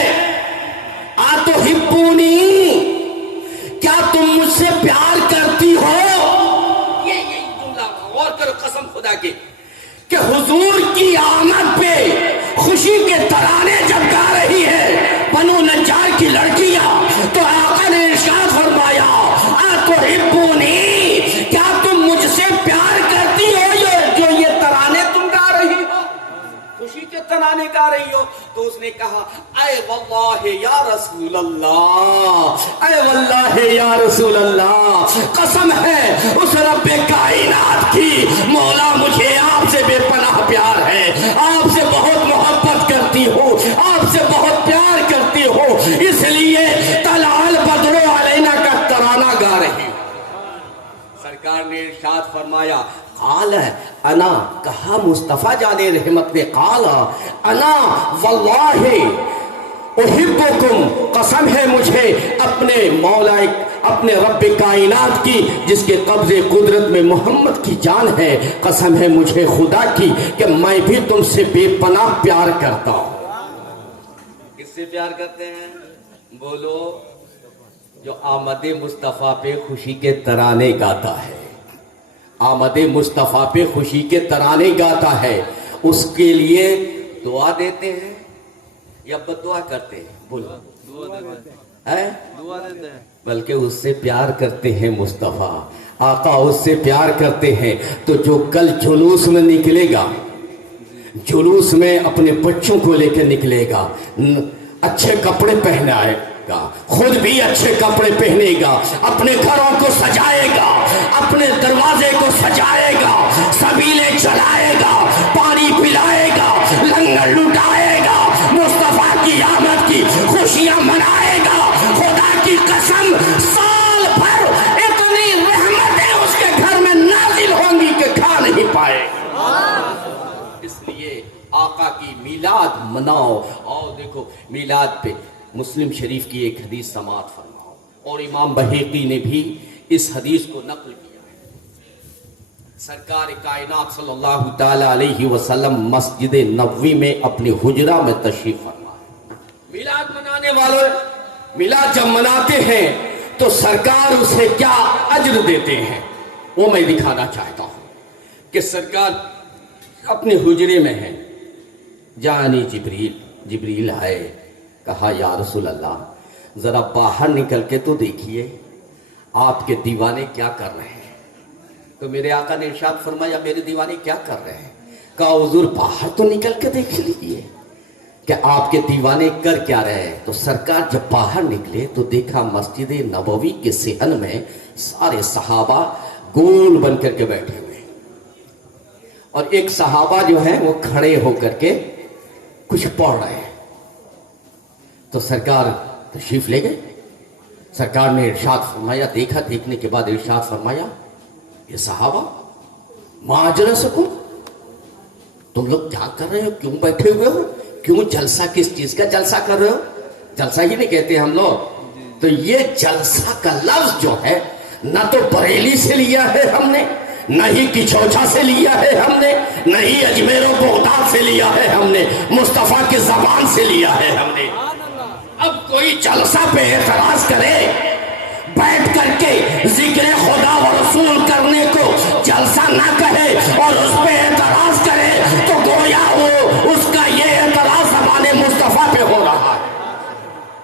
آتحبونی، کیا تم مجھ سے پیار کرتی ہو؟ یہ جملہ غور کرو قسم خدا کی کہ حضور کی آمد پہ خوشی کے ترانے جب گا رہی ہے بنو نجار کی لڑکیاں، تو آقا نے ارشاد فرمایا آتحبونی، کیا تم مجھ سے پیار کرتی ہو؟ جو یہ ترانے تم گا رہی ہو، خوشی کے ترانے گا رہی ہو۔ تو اس نے کہا اے واللہ یا رسول اللہ، اے واللہ یا رسول اللہ، قسم ہے اس رب کائنات کی، مولا مجھے آپ سے بے پناہ پیار ہے، آپ سے بہت محبت کرتی ہوں، آپ سے بہت پیار کرتی ہوں، اس لیے طلع البدر علینا کا ترانہ گا رہی ہوں۔ سرکار نے ارشاد فرمایا قال انا، کہا مصطفیٰ جان رحمت نے، قال انا واللہ احبکم، قسم ہے مجھے اپنے مولا، اپنے رب کائنات کی جس کے قبض قدرت میں محمد کی جان ہے، قسم ہے مجھے خدا کی کہ میں بھی تم سے بے پناہ پیار کرتا ہوں۔ کس سے پیار کرتے ہیں؟ بولو، جو آمد مصطفیٰ پہ خوشی کے ترانے گاتا ہے، آمد مصطفیٰ پہ خوشی کے ترانے گاتا ہے، اس کے لیے دعا دیتے ہیں یا بددعا کرتے ہیں؟ بولو، دعا دیتے ہیں، بلکہ اس سے پیار کرتے ہیں مصطفیٰ، آقا اس سے پیار کرتے ہیں۔ تو جو کل جلوس میں نکلے گا، جلوس میں اپنے بچوں کو لے کے نکلے گا، اچھے کپڑے پہنائے گا، خود بھی اچھے کپڑے پہنے گا، اپنے گھروں کو سجائے گا، اپنے دروازے کو سجائے گا، سبیلے چلائے گا، پانی پلائے گا، لنگر لٹائے گا، مصطفیٰ کی آمد کی خوشیاں منائے گا۔ خدا کی قسم سال بھر اتنی رحمتیں اس کے گھر میں نازل ہوں گی کہ کھا نہیں پائے گا۔ اس لیے آقا کی میلاد مناؤ۔ اور دیکھو میلاد پہ مسلم شریف کی ایک حدیث سماعت فرماؤ، اور امام بہیقی نے بھی اس حدیث کو نقل کیا ہے۔ سرکار کائنات صلی اللہ تعالی علیہ وسلم مسجد نبوی میں اپنی حجرہ میں تشریف فرما ہے۔ میلاد منانے والوں میلاد جب مناتے ہیں تو سرکار اسے کیا اجر دیتے ہیں وہ میں دکھانا چاہتا ہوں کہ سرکار اپنے حجرے میں ہیں، جانی جبریل آئے، کہا یا رسول اللہ ذرا باہر نکل کے تو دیکھیے آپ کے دیوانے کیا کر رہے ہیں۔ تو میرے آقا نے ارشاد فرمایا میرے دیوانے کیا کر رہے ہیں؟ کہا حضور باہر تو نکل کے دیکھ لیجیے کہ آپ کے دیوانے کر کیا رہے ہیں۔ تو سرکار جب باہر نکلے تو دیکھا مسجد نبوی کے صحن میں سارے صحابہ گول بن کر کے بیٹھے ہوئے، اور ایک صحابہ جو ہیں وہ کھڑے ہو کر کے کچھ پڑھ رہے ہیں۔ تو سرکار تشریف لے گئے۔ سرکار نے ارشاد فرمایا، دیکھا، دیکھنے کے بعد ارشاد فرمایا، یہ صحابہ معاجرہ سکو، تم لوگ کیا کر رہے ہو، کیوں بیٹھے ہوئے ہو، کیوں جلسہ، کس چیز کا جلسہ کر رہے ہو؟ جلسہ ہی نہیں کہتے ہم لوگ۔ تو یہ جلسہ کا لفظ جو ہے نہ تو بریلی سے لیا ہے ہم نے، نہ ہی کچوچا سے لیا ہے ہم نے، نہ ہی اجمیر و بغداد سے لیا ہے ہم نے، مصطفیٰ کی زبان سے لیا ہے ہم نے۔ اب کوئی جلسہ پہ اعتراض کرے، بیٹھ کر کے ذکر خدا و رسول کرنے کو جلسہ نہ کہے اور اس پہ اعتراض کرے، تو گویا وہ اس کا یہ اعتراض زبان مصطفیٰ پہ ہو رہا ہے۔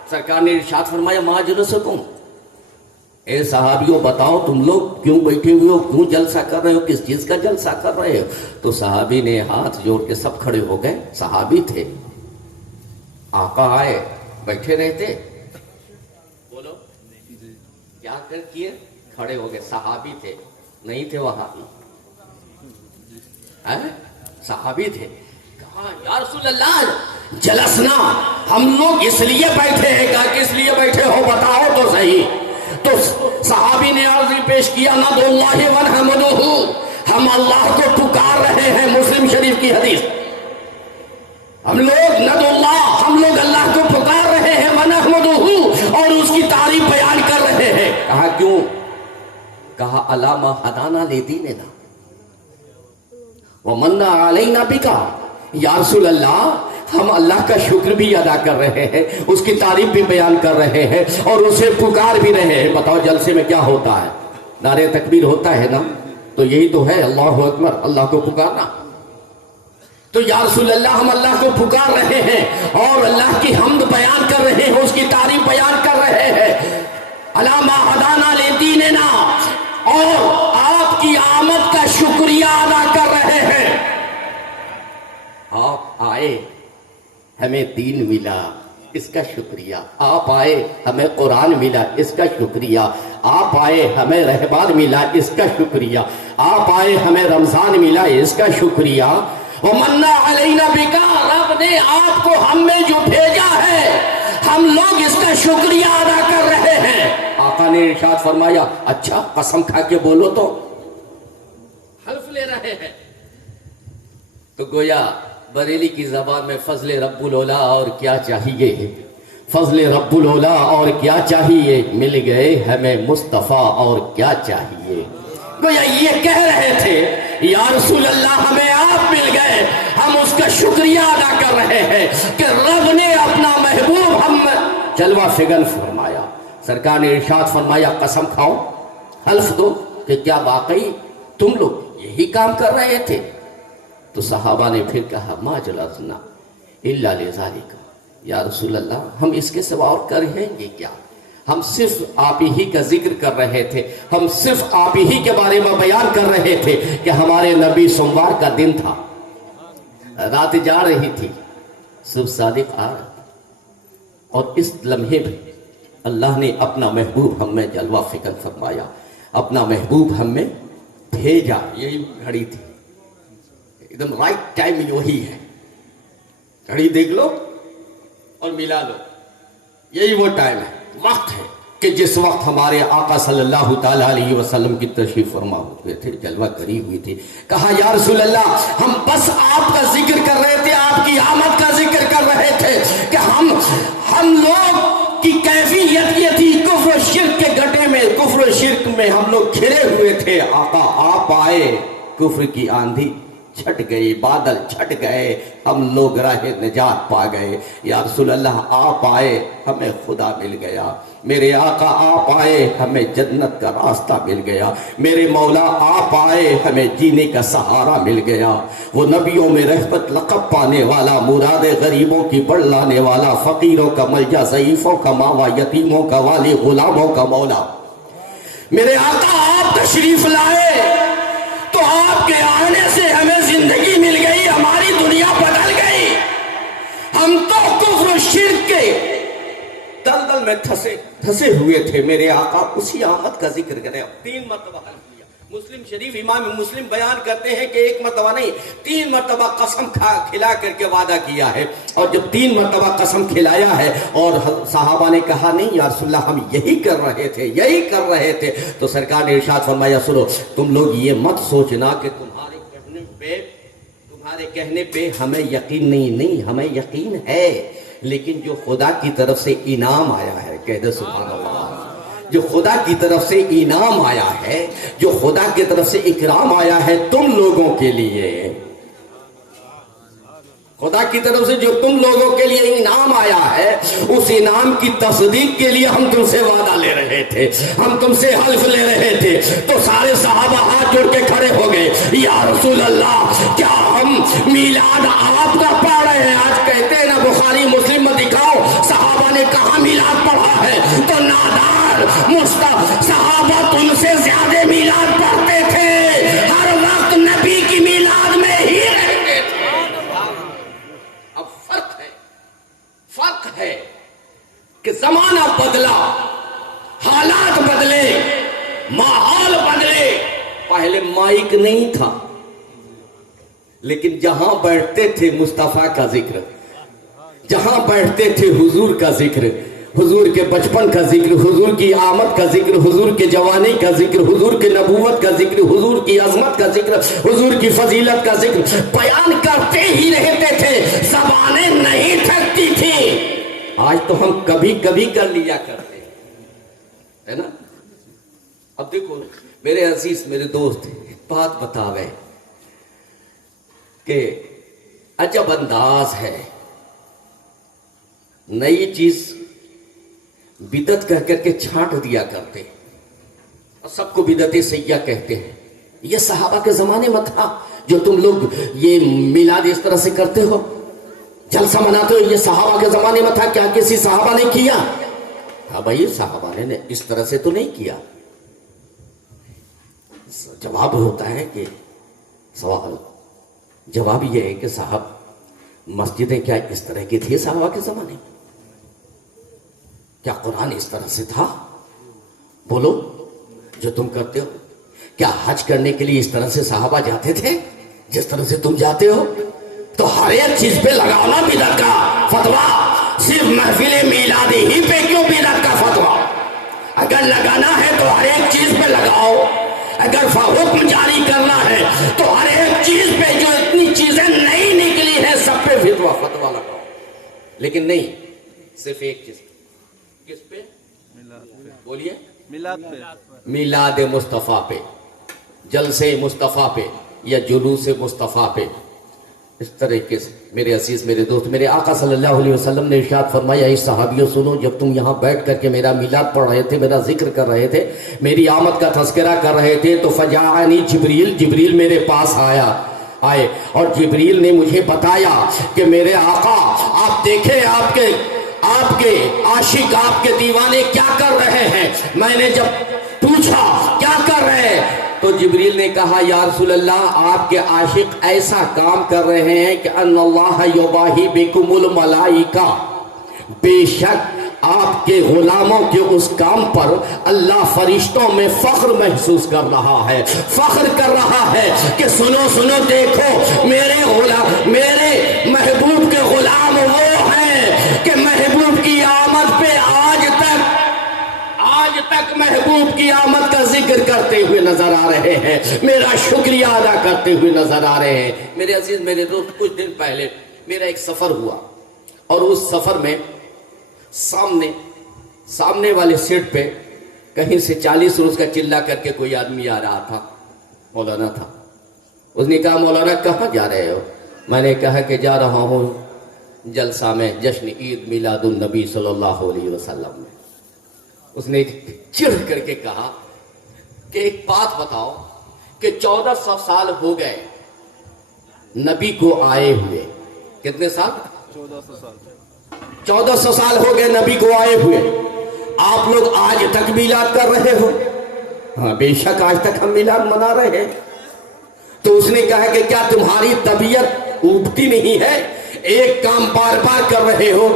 سرکار نے ارشاد فرمایا، معاجرسکم، اے صحابیوں بتاؤ تم لوگ کیوں بیٹھے ہوئے ہو، کیوں جلسہ کر رہے ہو، کس چیز کا جلسہ کر رہے ہو؟ تو صحابی نے ہاتھ جوڑ کے سب کھڑے ہو گئے۔ صحابی تھے، آقا آئے، بیٹھے رہتے، بولو کیا کر کیے، کھڑے ہو گئے۔ صحابی تھے، نہیں تھے وہابی، صحابی تھے۔ کہا یا رسول اللہ جلسنا، ہم لوگ اس لیے بیٹھے ہیں۔ کہا کس لیے بیٹھے ہو بتاؤ تو صحیح۔ تو صحابی نے عرض پیش کیا، ندعو اللہ ونحمدہ، ہم اللہ کو پکار رہے ہیں۔ مسلم شریف کی حدیث، ہم لوگ ندعو اللہ، ہم لوگ اللہ کو پکار رہے ہیں، ونحمدہ، اور اس کی تعریف بیان کر رہے ہیں۔ کہا کیوں؟ کہا الا ما ہدانا لدیننا ومن علینا بک، یا رسول اللہ ہم اللہ کا شکر بھی ادا کر رہے ہیں، اس کی تعریف بھی بیان کر رہے ہیں، اور اسے پکار بھی رہے ہیں۔ بتاؤ جلسے میں کیا ہوتا ہے؟ نعرہ تکبیر ہوتا ہے نا، تو یہی تو ہے اللہ اکبر، اللہ کو پکارنا۔ تو یا رسول اللہ ہم اللہ کو پکار رہے ہیں اور اللہ کی حمد بیان کر رہے ہیں، اس کی تعریف بیان کر رہے ہیں۔ الا ما ہدانا لدیننا، اور آپ کی آمد کا شکریہ ادا کر رہے ہیں۔ آپ آئے، ہمیں دین ملا، اس کا شکریہ۔ آپ آئے، ہمیں قرآن ملا، اس کا شکریہ۔ آپ آئے، ہمیں رہبان ملا، اس کا شکریہ۔ آپ آئے، ہمیں رمضان ملا، اس کا شکریہ۔ ومن علینا بک، رب نے آپ کو ہم میں جو بھیجا ہے، ہم لوگ اس کا شکریہ ادا کر رہے ہیں۔ آقا نے ارشاد فرمایا، اچھا قسم کھا کے بولو تو، حلف لے رہے ہیں۔ تو گویا بریلی کی زبان میں فضل رب العلا اور کیا چاہیے، فضل رب العلا اور کیا چاہیے، مل گئے ہمیں مصطفیٰ اور کیا چاہیے۔ گویا یہ کہہ رہے تھے، یا رسول اللہ ہمیں آپ مل گئے، ہم اس کا شکریہ ادا کر رہے ہیں کہ رب نے اپنا محبوب ہم میں جلوہ فگن فرمایا۔ سرکار نے ارشاد فرمایا، قسم کھاؤ، حلف دو کہ کیا واقعی تم لوگ یہی کام کر رہے تھے؟ تو صحابہ نے پھر کہا، ما جلسنا الا لذالک، یا رسول اللہ ہم اس کے سوا اور کر ہیں گے کیا؟ ہم صرف آپ ہی کا ذکر کر رہے تھے، ہم صرف آپ ہی کے بارے میں بیان کر رہے تھے کہ ہمارے نبی سوموار کا دن تھا، رات جا رہی تھی، صبح صادق آ رہا تھا، اور اس لمحے بھی اللہ نے اپنا محبوب ہم میں جلوہ فکر فرمایا، اپنا محبوب ہم میں بھیجا۔ یہی گھڑی تھی، ایک دم رائٹ ٹائم یہی ہے، گھڑی دیکھ لو اور ملا لو، یہی وہ ٹائم ہے، وقت ہے کہ جس وقت ہمارے آقا صلی اللہ تعالیٰ علیہ وسلم کی تشریف فرما ہوئے تھے، جلوہ کری ہوئی تھی۔ کہا یا رسول اللہ ہم بس آپ کا ذکر کر رہے تھے، آپ کی آمد کا ذکر کر رہے تھے کہ ہم لوگ کی کیفیت یہ تھی، کفر و شرک کے گٹے میں، کفر و شرک میں ہم لوگ گھرے ہوئے تھے۔ آقا آپ آئے، کفر کی آندھی چھٹ گئی، بادل چھٹ گئے، ہم لوگ راہ نجات پا گئے۔ یا رسول اللہ آپ آئے، ہمیں خدا مل گیا۔ میرے آقا آپ آئے، ہمیں جنت کا راستہ مل گیا۔ میرے مولا آپ آئے، ہمیں جینے کا سہارا مل گیا۔ وہ نبیوں میں رحمت لقب پانے والا، مراد غریبوں کی بڑھ لانے والا، فقیروں کا ملجا، ضعیفوں کا ماوا، یتیموں کا والی، غلاموں کا مولا، میرے آقا آپ تشریف لائے تو آپ کے آنے سے ہمیں زندگی مل گئی، دنیا بدل گئی. ہم تو کفر و شرک کے دلدل میں دھسے ہوئے تھے. میرے آقا اسی آمد کا ذکر کریں. 3 مرتبہ حل کیا. مسلم شریف امام مسلم بیان کرتے ہیں کہ 1 مرتبہ نہیں 3 مرتبہ قسم کھلا کر کے وعدہ کیا ہے. اور جب 3 مرتبہ قسم کھلایا ہے اور صحابہ نے کہا نہیں یا رسول اللہ ہم یہی کر رہے تھے تو سرکار نے ارشاد فرمایا سنو تم لوگ یہ مت سوچنا کہ تمہارے کہنے پہ ہمیں یقین نہیں ہمیں یقین ہے، لیکن جو خدا کی طرف سے انعام آیا ہے، کہہ دے سبحان اللہ، جو خدا کی طرف سے انعام آیا ہے، جو خدا کی طرف سے اکرام آیا ہے تم لوگوں کے لیے، خدا کی طرف سے جو تم لوگوں کے لیے انعام آیا ہے اس انعام کی تصدیق کے لیے ہم تم سے وعدہ لے رہے تھے، ہم تم سے حلف لے رہے تھے. تو سارے صحابہ ہاتھ جوڑ کے کھڑے ہو گئے، یا رسول اللہ کیا ہم میلاد آپ کا پڑھ رہے ہیں؟ آج کہتے ہیں نا بخاری مسلم میں دکھاؤ صحابہ نے کہاں میلاد پڑھا ہے، تو نادار صحابہ تم سے زیادہ میلاد پڑھتے تھے، ہر وقت نبی کی میلاد میں ہی رہتے تھے. اب فرق ہے کہ زمانہ بدلا، حالات بدلے، ماحول بدلے. پہلے مائک نہیں تھا لیکن جہاں بیٹھتے تھے مصطفیٰ کا ذکر، جہاں بیٹھتے تھے حضور کا ذکر، حضور کے بچپن کا ذکر، حضور کی آمد کا ذکر، حضور کے جوانی کا ذکر، حضور کے نبوت کا ذکر، حضور کی عظمت کا ذکر، حضور کی فضیلت کا ذکر بیان کرتے ہی رہتے تھے، زبانیں نہیں تھکتی تھی. آج تو ہم کبھی کبھی کر لیا کرتے ہے نا. اب دیکھو میرے عزیز میرے دوست بات بتاوے کہ عجب انداز ہے، نئی چیز بدعت کہہ کر کے چھانٹ دیا کرتے اور سب کو بدعت سیاح کہتے ہیں. یہ صحابہ کے زمانے میں تھا جو تم لوگ یہ میلاد اس طرح سے کرتے ہو، جلسہ مناتے ہو، یہ صحابہ کے زمانے میں تھا. کیا کسی صحابہ نے کیا؟ ہاں بھائی صحابہ نے اس طرح سے تو نہیں کیا. جواب ہوتا ہے کہ سوال جواب یہ ہے کہ صاحب مسجدیں کیا اس طرح کی تھی صحابہ کے زمانے میں؟ کیا قرآن اس طرح سے تھا؟ بولو جو تم کرتے ہو. کیا حج کرنے کے لیے اس طرح سے صحابہ جاتے تھے جس طرح سے تم جاتے ہو؟ تو ہر ایک چیز پہ لگانا بدعت کا فتویٰ، صرف محفل میلاد ہی پہ کیوں بدعت کا فتویٰ؟ اگر لگانا ہے تو ہر ایک چیز پہ لگاؤ، اگر حکم جاری کرنا ہے تو ہر ایک چیز پہ جو اتنی چیزیں نہیں نکلی ہیں سب پہ فتویٰ لگاؤ. لیکن نہیں، صرف ایک چیز پہ. کس پہ؟ بولیے. میلاد مصطفیٰ پہ، جلسے مصطفیٰ پہ یا جلوس مصطفیٰ پہ. اس طریقے سے میرے عزیز میرے دوست میرے آقا صلی اللہ علیہ وسلم نے ارشاد فرمایا اے صحابیوں سنو، جب تم یہاں بیٹھ کر کے میرا میلاد پڑھ رہے تھے، میرا ذکر کر رہے تھے، میری آمد کا تذکرہ کر رہے تھے، تو فجاءنی جبریل میرے پاس آئے اور جبریل نے مجھے بتایا کہ میرے آقا آپ دیکھیں آپ کے عاشق آپ کے دیوانے کیا کر رہے ہیں. میں نے جب پوچھا کیا کر رہے ہیں تو جبریل نے کہا یا رسول اللہ آپ کے عاشق ایسا کام کر رہے ہیں کہ ان اللہ یباہی بکم الملائکہ، بے شک آپ کے غلاموں کے اس کام پر اللہ فرشتوں میں فخر محسوس کر رہا ہے، فخر کر رہا ہے کہ سنو دیکھو میرے محبوب کے غلام وہ ہیں کہ محبوب کی آمد پہ آج تک محبوب کی آمد کا ذکر کرتے ہوئے نظر آ رہے ہیں، میرا شکریہ ادا کرتے ہوئے نظر آ رہے ہیں. میرے عزیز میرے دوست کچھ دن پہلے میرا ایک سفر ہوا اور اس سفر میں سامنے والے سیٹ پہ کہیں سے 40 روز کا چلا کر کے کوئی آدمی آ رہا تھا، مولانا تھا. اس نے کہا مولانا کہاں جا رہے ہو؟ میں نے کہا کہ جا رہا ہوں جلسہ میں جشن عید میلاد النبی صلی اللہ علیہ وسلم میں. اس نے چڑھ کر کے کہا کہ ایک بات بتاؤ کہ 1400 سال ہو گئے نبی کو آئے ہوئے. کتنے سال؟ 1400 سال ہو گئے نبی کو آئے ہوئے. آپ لوگ آج تک میلاد کر رہے ہو؟ ہاں بے شک آج تک ہم میلاد منا رہے ہیں. تو اس نے کہا کہ کیا تمہاری طبیعت اوبتی نہیں ہے؟ ایک کام بار بار کر رہے ہو،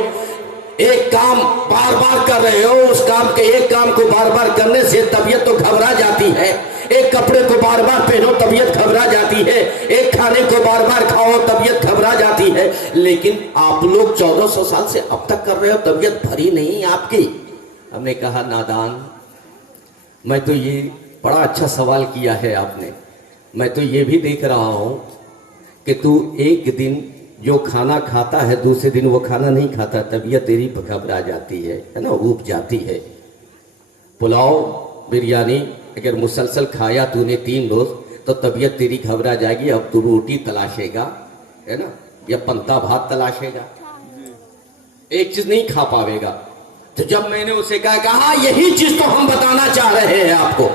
ایک کام بار بار کر رہے ہو، اس کام کے ایک کام کو بار بار کرنے سے طبیعت تو گھبرا جاتی ہے، ایک کپڑے کو بار بار پہنو طبیعت گھبرا جاتی ہے، ایک کھانے کو بار بار کھاؤ طبیعت گھبرا جاتی ہے، لیکن آپ لوگ 1400 سال سے اب تک کر رہے ہو، طبیعت بھری نہیں آپ کی۔ ہم نے کہا نادان، میں تو یہ بڑا اچھا سوال کیا ہے آپ نے، میں تو یہ بھی دیکھ رہا ہوں کہ تو ایک دن جو کھانا کھاتا ہے دوسرے دن وہ کھانا نہیں کھاتا، طبیعت تیری گھبرا جاتی ہے نا، اوب جاتی ہے۔ پلاؤ بریانی اگر مسلسل کھایا تو نے 3 روز تو طبیعت تیری گھبرا جائے گی، اب تو روٹی تلاشے گا ہے نا، یا پنتا بھات تلاشے گا، ایک چیز نہیں کھا پاوے گا۔ تو جب میں نے اسے کہا یہی چیز تو ہم بتانا چاہ رہے ہیں آپ کو،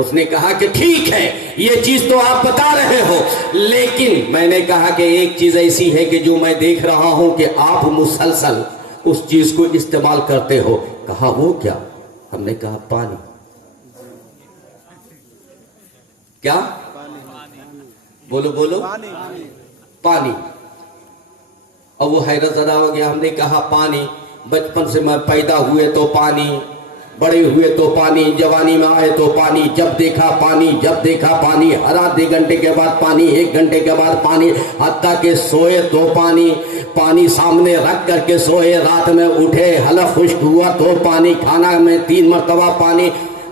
اس نے کہا کہ ٹھیک ہے یہ چیز تو آپ بتا رہے ہو، لیکن میں نے کہا کہ ایک چیز ایسی ہے کہ جو میں دیکھ رہا ہوں کہ آپ مسلسل اس چیز کو استعمال کرتے ہو۔ کہا وہ کیا؟ ہم نے کہا پانی۔ کیا؟ بولو بولو، پانی۔ اور وہ حیرت زدہ ہو گیا۔ ہم نے کہا پانی، بچپن سے میں پیدا ہوئے تو پانی، بڑے ہوئے تو پانی، جوانی میں آئے تو پانی، جب دیکھا پانی، جب دیکھا پانی، ہر آدھے گھنٹے کے بعد پانی، 1 گھنٹے کے بعد پانی، حتیٰ کہ سوئے تو پانی، پانی سامنے رکھ کر کے سوئے، رات میں اٹھے حلق خشک ہوا تو پانی، کھانا میں 3 مرتبہ پانی۔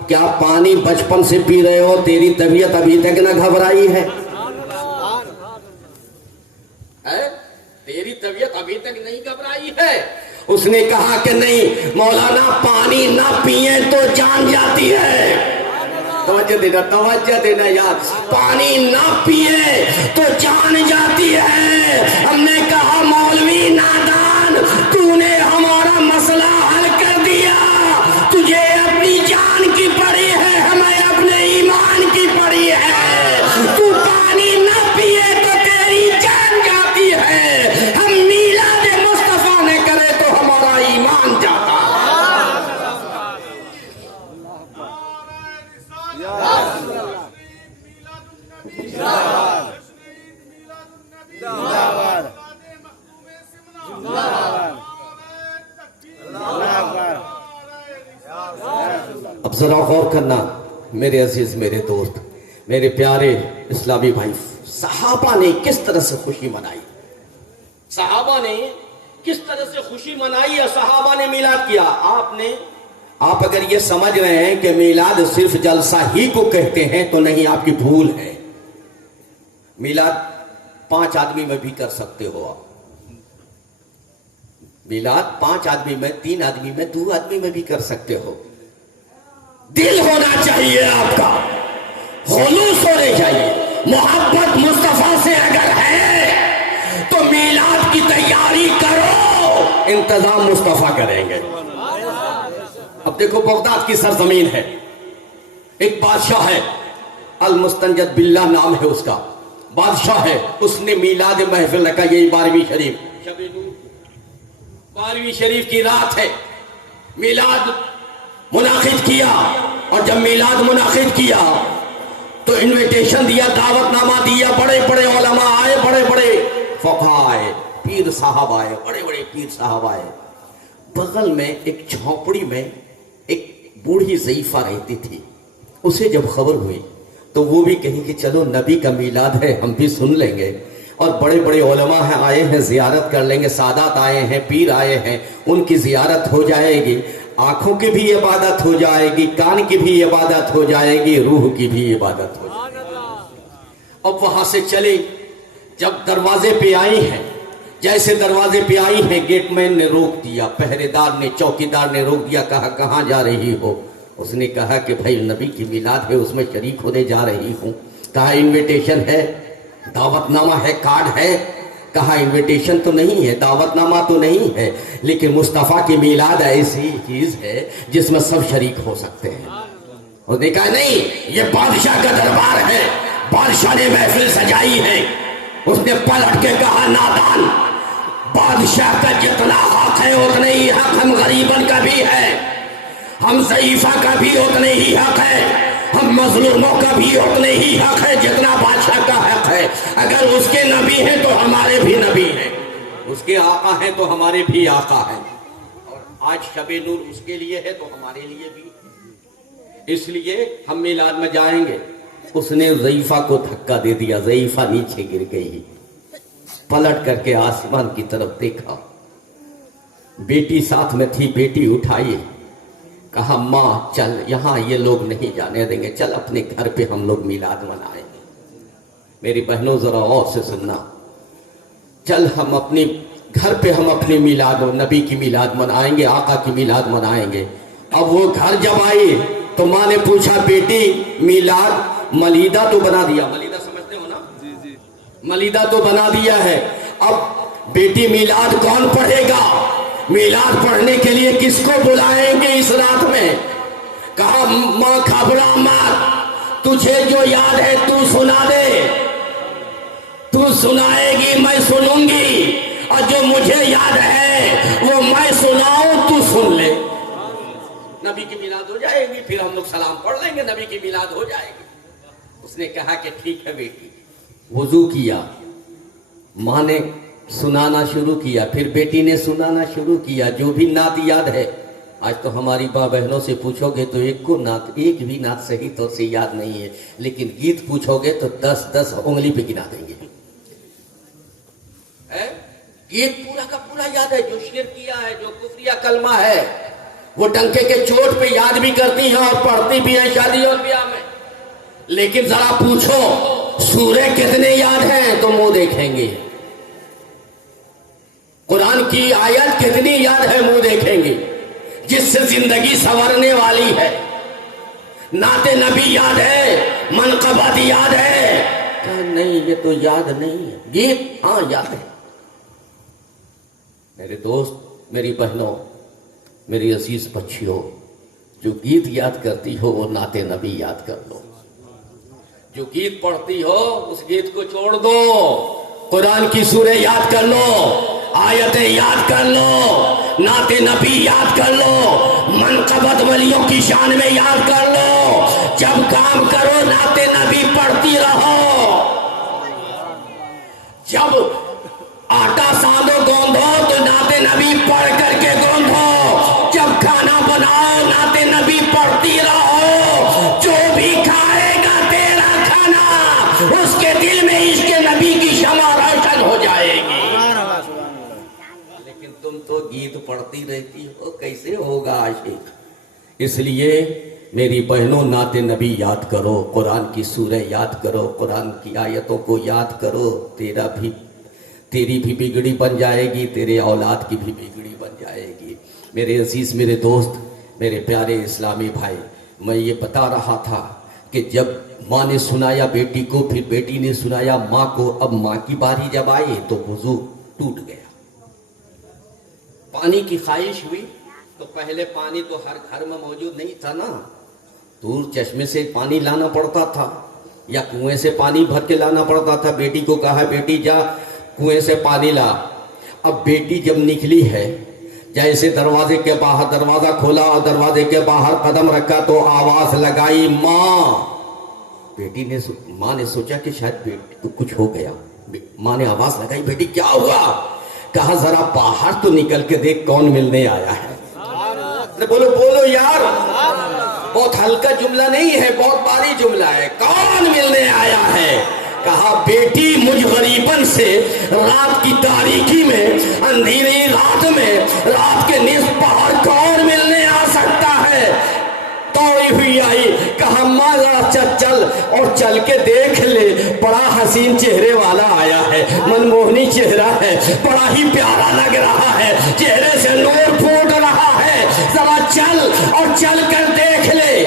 کیا پانی بچپن سے پی رہے ہو؟ تیری طبیعت ابھی تک نہ گھبرائی ہے؟ تیری طبیعت ابھی تک نہیں گھبرائی ہے؟ اس نے کہا کہ نہیں مولانا، پانی نہ پیئے تو جان جاتی ہے۔ توجہ دینا یار، پانی نہ پیئے تو جان جاتی ہے۔ ہم نے کہا مولوی نادان، تو نے ہمارا مسئلہ حل کر دیا، تجھے اپنی جان کی پڑی ہے، ہمیں اپنے ایمان کی پڑی ہے۔ تو پانی نہ پیئے تو تیری جان جاتی ہے، ہم میلاد مصطفیٰ نے کرے تو ہمارا ایمان جاتا۔ اب ذرا غور کرنا میرے عزیز، میرے دوست، میرے پیارے اسلامی بھائی، صحابہ نے کس طرح سے خوشی منائی، صحابہ نے کس طرح سے خوشی منائی اور صحابہ نے میلاد کیا۔ آپ اگر یہ سمجھ رہے ہیں کہ میلاد صرف جلسہ ہی کو کہتے ہیں تو نہیں، آپ کی بھول ہے۔ میلاد 5 آدمی میں بھی کر سکتے ہو آپ، میلاد 5 آدمی میں، 3 آدمی میں، 2 آدمی میں بھی کر سکتے ہو۔ دل ہونا چاہیے آپ کا، خلوص ہونے چاہیے، محبت مصطفیٰ سے اگر ہے تو میلاد کی تیاری کرو، انتظام مصطفیٰ کریں گے۔ اب دیکھو بغداد کی سرزمین ہے، ایک بادشاہ ہے، المستنجد باللہ نام ہے اس کا، بادشاہ ہے، اس نے میلاد محفل رکھا، یہی 12ویں شریف، 12ویں شریف کی رات ہے، میلاد منعقد کیا۔ اور جب میلاد منعقد کیا تو انویٹیشن دیا، دعوت نامہ دیا، بڑے بڑے علماء آئے، بڑے بڑے فقہاء آئے، پیر صاحب آئے، بڑے بڑے پیر صاحب آئے۔ بغل میں ایک جھونپڑی میں ایک بوڑھی ضعیفہ رہتی تھی، اسے جب خبر ہوئی تو وہ بھی کہیں کہ چلو نبی کا میلاد ہے، ہم بھی سن لیں گے، اور بڑے بڑے علماء ہیں آئے ہیں، زیارت کر لیں گے، سادات آئے ہیں، پیر آئے ہیں، ان کی زیارت ہو جائے گی، آنکھوں کی بھی عبادت ہو جائے گی، کان کی بھی عبادت ہو جائے گی، روح کی بھی عبادت ہو جائے گی۔ اب وہاں سے چلے، جب دروازے پہ آئی ہیں، جیسے دروازے پہ آئی ہیں، گیٹ مین نے روک دیا، پہرے دار نے، چوکیدار نے روک دیا، کہا کہاں جا رہی ہو؟ اس نے کہا کہ بھائی نبی کی میلاد ہے، اس میں شریک ہونے جا رہی ہوں۔ کہا انویٹیشن ہے، دعوت نامہ ہے، کارڈ ہے؟ کہا انویٹیشن تو نہیں ہے، دعوت نامہ تو نہیں ہے، لیکن مصطفیٰ کی میلاد ایسی چیز ہے جس میں سب شریک ہو سکتے ہیں۔ اس نے کہا نہیں، یہ بادشاہ کا دربار ہے، بادشاہ نے محفل سجائی ہے۔ اس نے پلٹ کے کہا نادان، بادشاہ کا جتنا حق ہے اتنے ہی حق ہم غریبن کا بھی ہے، ہم ضعیفہ کا بھی اتنے ہی حق ہے۔ ہم مظلوموں کا بھی اتنے ہی حق ہے جتنا بادشاہ کا حق ہے. اگر اس کے نبی ہیں تو ہمارے بھی نبی ہیں, اس کے آقا ہیں تو ہمارے بھی آقا ہیں, اور آج شب نور اس کے لیے ہے تو ہمارے لیے بھی. اس لیے ہم میلاد میں جائیں گے. اس نے ضعیفہ کو دھکا دے دیا, ضعیفہ نیچے گر گئی. پلٹ کر کے آسمان کی طرف دیکھا, بیٹی ساتھ میں تھی, بیٹی اٹھائی, کہا ماں چل, یہاں یہ لوگ نہیں جانے دیں گے, چل اپنے گھر پہ ہم لوگ میلاد منائیں گے. میری بہنوں ذرا اور سے سننا, چل ہم اپنی گھر پہ ہم اپنی میلاد, نبی کی میلاد منائیں گے, آقا کی میلاد منائیں گے. اب وہ گھر جب آئی تو ماں نے پوچھا, بیٹی میلاد ملیدہ تو بنا دیا, ملیدہ سمجھتے ہو نا, ملیدہ تو بنا دیا ہے, اب بیٹی میلاد کون پڑھے گا؟ میلاد پڑھنے کے لیے کس کو بلائیں گے اس رات میں؟ کہا ماں گھبرا مت, تجھے جو یاد ہے تو سنا دے, تو سنائے گی میں سنوں گی, اور جو مجھے یاد ہے وہ میں سناؤں تو سن لے. نبی کی میلاد ہو جائے گی, پھر ہم لوگ سلام پڑھ لیں گے, نبی کی میلاد ہو جائے گی. اس نے کہا کہ ٹھیک ہے بیٹی. وضو کیا, ماں نے سنانا شروع کیا, پھر بیٹی نے سنانا شروع کیا. جو بھی نعت یاد ہے, آج تو ہماری ماں بہنوں سے پوچھو گے تو ایک بھی نعت صحیح طور سے یاد نہیں ہے, لیکن گیت پوچھو گے تو 10 انگلی پہ گنا دیں گے. گیت پورا کا پورا یاد ہے, جو شرک کیا ہے, جو کفریہ کلمہ ہے, وہ ڈنکے کے چوٹ پہ یاد بھی کرتی ہیں اور پڑھتی بھی ہیں شادی اور بیاہ میں. لیکن ذرا پوچھو سورے کتنے یاد ہیں تو منہ دیکھیں گے, قرآن کی آیت کتنی یاد ہے منہ دیکھیں گے, جس سے زندگی سنورنے والی ہے. نعت نبی یاد ہے, منقبت یاد ہے, نہیں یہ تو یاد نہیں ہے. گیت ہاں یاد ہے. میرے دوست, میری بہنوں, میری عزیز بچیوں, جو گیت یاد کرتی ہو وہ نعت نبی یاد کر لو. جو گیت پڑھتی ہو اس گیت کو چھوڑ دو, قرآن کی سورہ یاد کر لو, آیتیں یاد کر لو, نعت نبی یاد کر لو, منقبت ولیوں کی شان میں یاد کر لو. جب کام کرو نعت نبی پڑھتی رہو. جب آٹا ساندو گوندھو تو نعت نبی پڑھ کر کے گوندھو. جب کھانا بناؤ نعت نبی پڑھتی رہو. جو بھی کھائے گا تیرا کھانا اس کے دل میں عشق نبی کی شمع روشن ہو جائے گی. لیکن تم تو گیت پڑھتی رہتی ہو, کیسے ہوگا عاشق؟ اس لیے میری بہنوں نعت نبی یاد کرو, قرآن کی سورہ یاد کرو, قرآن کی آیتوں کو یاد کرو. تیری بھی بگڑی بن جائے گی, تیرے اولاد کی بھی بگڑی بن جائے گی. میرے عزیز, میرے دوست, میرے پیارے اسلامی بھائی, میں یہ بتا رہا تھا کہ جب ماں نے سنایا بیٹی کو, پھر بیٹی نے سنایا ماں کو. اب ماں کی باری جب آئی تو وضو ٹوٹ گیا. پانی کی خواہش ہوئی تو پہلے پانی تو ہر گھر میں موجود نہیں تھا نا, دور چشمے سے پانی لانا پڑتا تھا یا کنویں سے پانی بھر کے لانا پڑتا تھا. بیٹی کو کہا بیٹی جا کنویں سے پانی لا. اب بیٹی جب نکلی ہے, جیسے دروازے کے باہر دروازہ کھولا اور دروازے کے باہر قدم رکھا تو آواز لگائی ماں. بیٹی نے, ماں نے سوچا کہ شاید بیٹی کو کچھ ہو گیا. ماں نے آواز لگائی, بیٹی کیا ہوا؟ کہا ذرا باہر تو نکل کے دیکھ کون ملنے آیا ہے. بولو بولو یار, بہت ہلکا جملہ نہیں ہے, بہت بھاری جملہ ہے. کون ملنے آیا ہے؟ کہا بیٹی مجھ غریبن سے رات کی تاریکی میں, اندھیری رات میں, رات کے نصف پہر کون ملنے آ سکتا ہے؟ توڑی ہوئی آئی, کہا ماں ذرا چل اور چل کے دیکھ لے, بڑا حسین چہرے والا آیا ہے, منموہنی چہرہ ہے, بڑا ہی پیارا لگ رہا ہے, چہرے سے نور پھوٹ رہا ہے, ذرا چل اور چل کر دیکھ لے.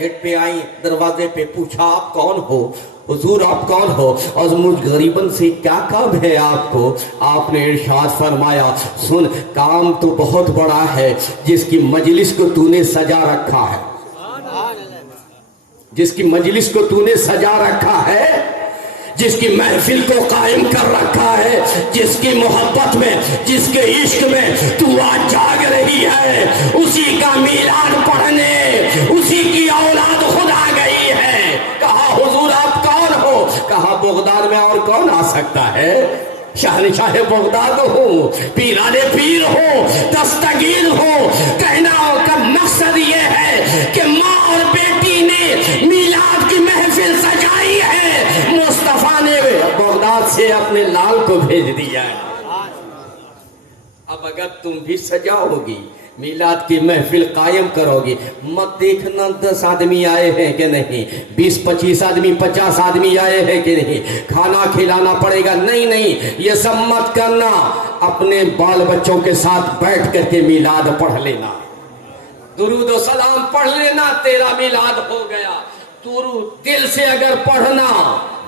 گیٹ پہ آئی, دروازے پہ پوچھا آپ کون ہو؟ حضور آپ کون ہو؟ اور مجھ غریبن سے کیا کام ہے آپ کو؟ آپ نے ارشاد فرمایا سن, کام تو بہت بڑا ہے, جس کی مجلس کو تو نے سجا رکھا ہے, جس کی مجلس کو تو نے سجا رکھا ہے, جس کی محفل کو قائم کر رکھا ہے, جس کی محبت میں, جس کے عشق میں تو آج جاگ رہی ہے, اسی کا میلاد پڑھنے, اسی کی اولاد خدا بغداد میں اور کون آ سکتا ہے؟ شہنشاہ بغداد ہو، پیران پیر ہو، دستگیر ہو۔ کہنا کا مقصد یہ ہے کہ ماں اور بیٹی نے میلاد کی محفل سجائی ہے، مصطفیٰ نے بغداد سے اپنے لال کو بھیج دیا ہے۔ اب اگر تم بھی سجاؤ گی، میلاد کی محفل قائم کرو گی، مت دیکھنا 10 آدمی آئے ہیں کہ نہیں، 20-25 آدمی 50 آدمی آئے ہیں کہ نہیں، کھانا کھلانا پڑے گا، نہیں، یہ سب مت کرنا۔ اپنے بال بچوں کے ساتھ بیٹھ کر کے میلاد پڑھ لینا، درود و سلام پڑھ لینا، تیرا میلاد ہو گیا۔ درود دل سے اگر پڑھنا،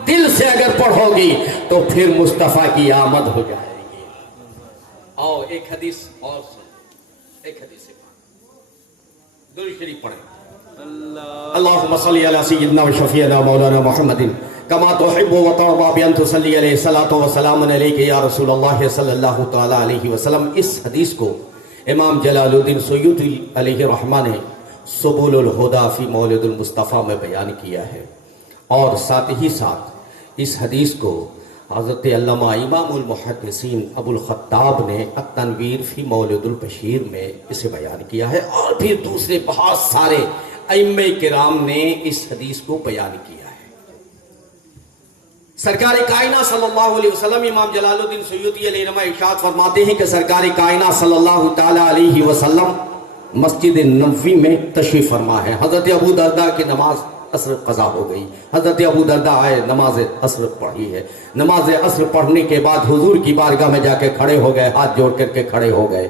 دل سے اگر پڑھو گی تو پھر مصطفیٰ کی آمد ہو جائے گی۔ آؤ ایک حدیث اور سن، ایک حدیث درود شریف پڑھیں۔ اللہم صلی علی سیدنا و شفیعنا مولانا محمد کما تحب و ترضى بان تصلی علیہ الصلوۃ والسلام علیک یا رسول اللہ صلی اللہ تعالی علیہ وسلم۔ اس حدیث کو امام جلال الدین سیوطی علیہ رحمہ نے سبل الہدی فی مولد المصطفیٰ میں بیان کیا ہے، اور ساتھ ہی ساتھ اس حدیث کو حضرت علامہ امام المحدثین ابو الخطاب نے التنویر فی مولد البشیر میں اسے بیان کیا ہے، اور پھر دوسرے بہت سارے ائمہ کرام نے اس حدیث کو بیان کیا ہے۔ سرکار کائنات صلی اللہ علیہ وسلم، امام جلال الدین سیوطی علیہ رحمہ ارشاد فرماتے ہیں کہ سرکار کائنات صلی اللہ تعالی علیہ وسلم مسجد نبوی میں تشریف فرما ہے۔ حضرت ابو درداء کی نماز عصر قضا ہو گئی، حضرت ابو درداء آئے، نماز عصر پڑھی ہے۔ نماز عصر پڑھنے کے بعد حضور کی بارگاہ میں جا کے کھڑے ہو گئے، ہاتھ جوڑ کر کے کھڑے ہو گئے۔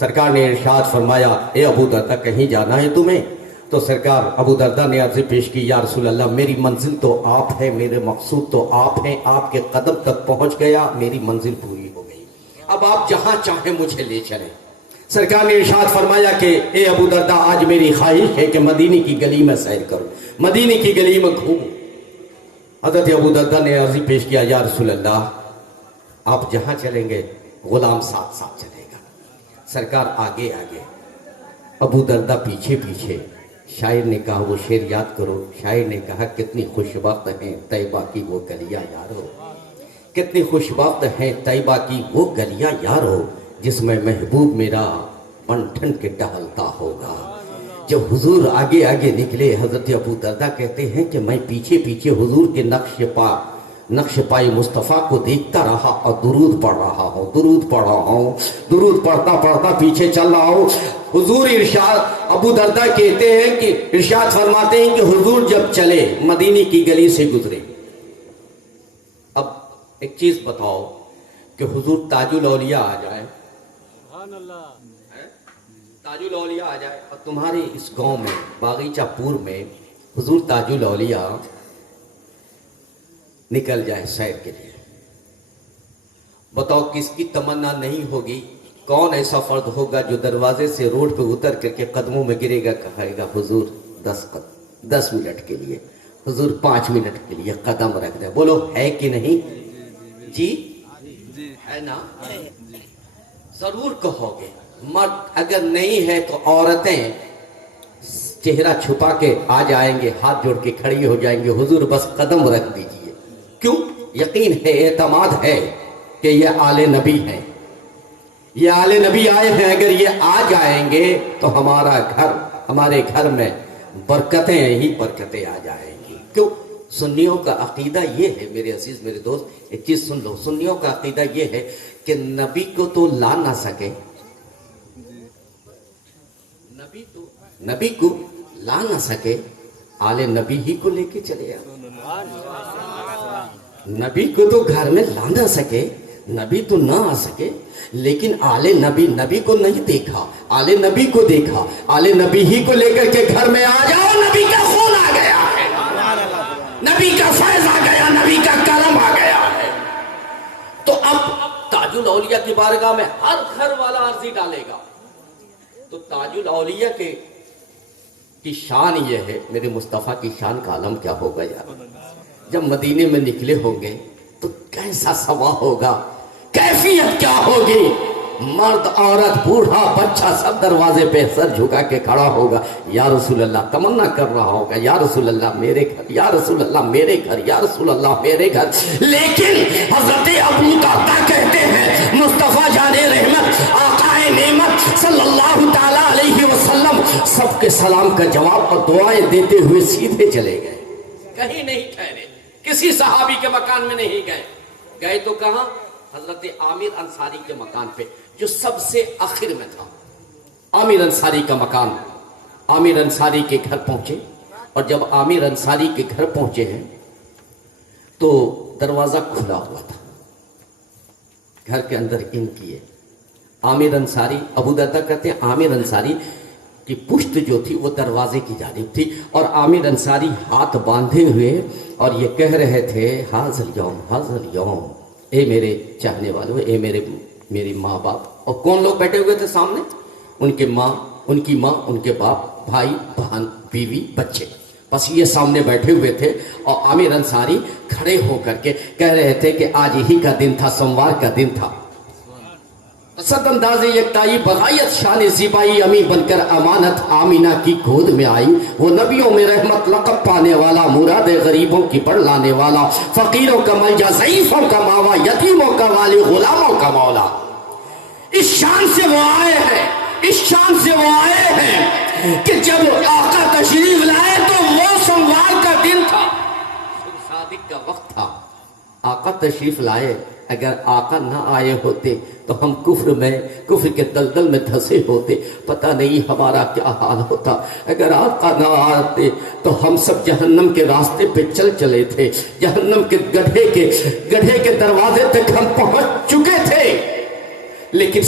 سرکار نے ارشاد فرمایا، اے ابو درداء کہیں جانا ہے تمہیں؟ تو سرکار ابو درداء نے عرض پیش کی، یا رسول اللہ میری منزل تو آپ ہے، میرے مقصود تو آپ ہیں، آپ کے قدم تک پہنچ گیا، میری منزل پوری ہو گئی، اب آپ جہاں چاہیں مجھے لے چلیں۔ سرکار نے ارشاد فرمایا کہ اے ابو درداء آج میری خواہش ہے کہ مدینے کی گلی میں سیر کروں، مدینے کی گلی میں گھوموں۔ حضرت ابو درداء نے عرض پیش کیا، یا رسول اللہ آپ جہاں چلیں گے غلام ساتھ ساتھ چلے گا۔ سرکار آگے آگے، ابو درداء پیچھے پیچھے۔ شاعر نے کہا وہ شعر یاد کرو، شاعر نے کہا کتنی خوش وقت ہیں طیبہ کی وہ گلیاں یارو، کتنی خوش وقت ہیں طیبہ کی وہ گلیاں یارو، جس میں محبوب میرا بن ٹھن کے ٹہلتا ہوگا۔ جب حضور آگے آگے نکلے، حضرت ابو درداء کہتے ہیں کہ میں پیچھے پیچھے حضور کے نقش پائے مصطفیٰ کو دیکھتا رہا اور درود پڑھ رہا ہوں، درود پڑھ رہا ہوں، درود پڑھتا پڑھتا پیچھے چل رہا ہوں۔ حضور ارشاد، ابو درداء کہتے ہیں کہ ارشاد فرماتے ہیں کہ حضور جب چلے مدینے کی گلی سے گزرے۔ اب ایک چیز بتاؤ کہ حضور تاج الاولیاء آ جائے، تاج الاولیاء آ جائے اور تمہارے اس گاؤں میں باغیچہ پور میں حضور تاج الاولیاء نکل جائے سیر کے لیے، بتاؤ کس کی تمنا نہیں ہوگی؟ کون ایسا فرد ہوگا جو دروازے سے روڈ پہ اتر کر کے قدموں میں گرے گا، کہے گا حضور 10 منٹ کے لیے، حضور 5 منٹ کے لیے قدم رکھ دیں؟ بولو ہے کہ نہیں؟ جی ہے نا؟ ضرور کہو گے۔ مرد اگر نہیں ہے تو عورتیں چہرہ چھپا کے آ جائیں گے، ہاتھ جوڑ کے کھڑی ہو جائیں گے، حضور بس قدم رکھ دیجئے۔ کیوں؟ یقین ہے، اعتماد ہے کہ یہ آل نبی ہیں، یہ آل نبی آئے ہیں، اگر یہ آ جائیں گے تو ہمارے گھر میں برکتیں ہی برکتیں آ جائیں گی۔ کیوں؟ سنیوں کا عقیدہ یہ ہے، میرے عزیز میرے دوست ایک چیز سن لو، سنیوں کا عقیدہ یہ ہے کہ نبی کو تو لا نہ سکے، نبی کو لا نہ سکے، آل نبی ہی کو لے کے چلے آ۔ نبی کو تو گھر میں لا نہ سکے، نبی تو نہ آ سکے، لیکن آل نبی، نبی کو نہیں دیکھا، آل نبی کو دیکھا، آل نبی ہی کو لے کر کے گھر میں آ جاؤ، نبی کا خون آ گیا ہے، نبی کا فیض آ گیا، نبی کا کرم آ گیا ہے۔ تو اب تاج الاولیاء کی بارگاہ میں ہر گھر والا عرضی ڈالے گا، تو تاج الاولیاء کی شان یہ ہے، میرے مصطفیٰ کی شان کا عالم کیا ہوگا یار؟ جب مدینے میں نکلے ہوں گے تو کیسا سوا ہوگا، کیفیت کیا ہوگی؟ مرد عورت بوڑھا بچہ سب دروازے پہ سر جھکا کے کھڑا ہوگا، یا رسول اللہ تمنا کر رہا ہوگا، یا رسول اللہ میرے گھر، یا رسول اللہ میرے گھر، یا رسول اللہ میرے گھر۔ لیکن حضرت ابو درداء کہتے ہیں مصطفیٰ جان رحمت آقا نعمت صلی اللہ تعالیٰ علیہ وسلم سب کے سلام کا جواب اور دعائیں دیتے ہوئے سیدھے چلے گئے، کہیں نہیں ٹھہرے، کسی صحابی کے مکان میں نہیں گئے۔ گئے تو کہاں؟ حضرت عامر انصاری کے مکان پہ، جو سب سے آخر میں تھا۔ عامر انصاری کا مکان، عامر انصاری کے گھر پہنچے، اور جب عامر انصاری کے گھر پہنچے ہیں تو دروازہ کھلا ہوا تھا، گھر کے اندر ان کیے۔ عامر انصاری، ابو درداء کہتے ہیں عامر انصاری کی پشت جو تھی وہ دروازے کی جانب تھی، اور عامر انصاری ہاتھ باندھے ہوئے اور یہ کہہ رہے تھے حاضر یوم، حاضر یوم، اے میرے چاہنے والوں، اے میری ماں باپ۔ اور کون لوگ بیٹھے ہوئے تھے سامنے؟ ان کی ماں، ان کے باپ، بھائی بہن، بیوی، بچے، بس یہ سامنے بیٹھے ہوئے تھے۔ اور عامر انصاری کھڑے ہو کر کے کہہ رہے تھے کہ آج ہی کا دن تھا، سوموار کا دن تھا۔ صد انداز یکتائی بغایت شان زیبائی، امی بن کر امانت آمینہ کی گود میں آئی، وہ نبیوں میں رحمت لقب پانے والا، مراد غریبوں کی بڑھ لانے والا، فقیروں کا ملجا، ضعیفوں کا ماوا، یتیموں کا والی، غلاموں کا مولا۔ اس شان سے وہ آئے ہیں، اس شان سے وہ آئے ہیں کہ جب آقا تشریف لائے تو وہ سوموار کا دن تھا، صادق کا وقت تھا۔ آقا تشریف لائے، اگر آقا نہ آئے ہوتے تو ہم کفر کے دلدل میں دھسے ہوتے، پتہ نہیں ہمارا کیا حال ہوتا۔ اگر آقا نہ آتے تو ہم سب جہنم کے راستے پہ چلے تھے، جہنم کے گڑھے کے دروازے تک ہم پہنچ چکے تھے۔ لیکن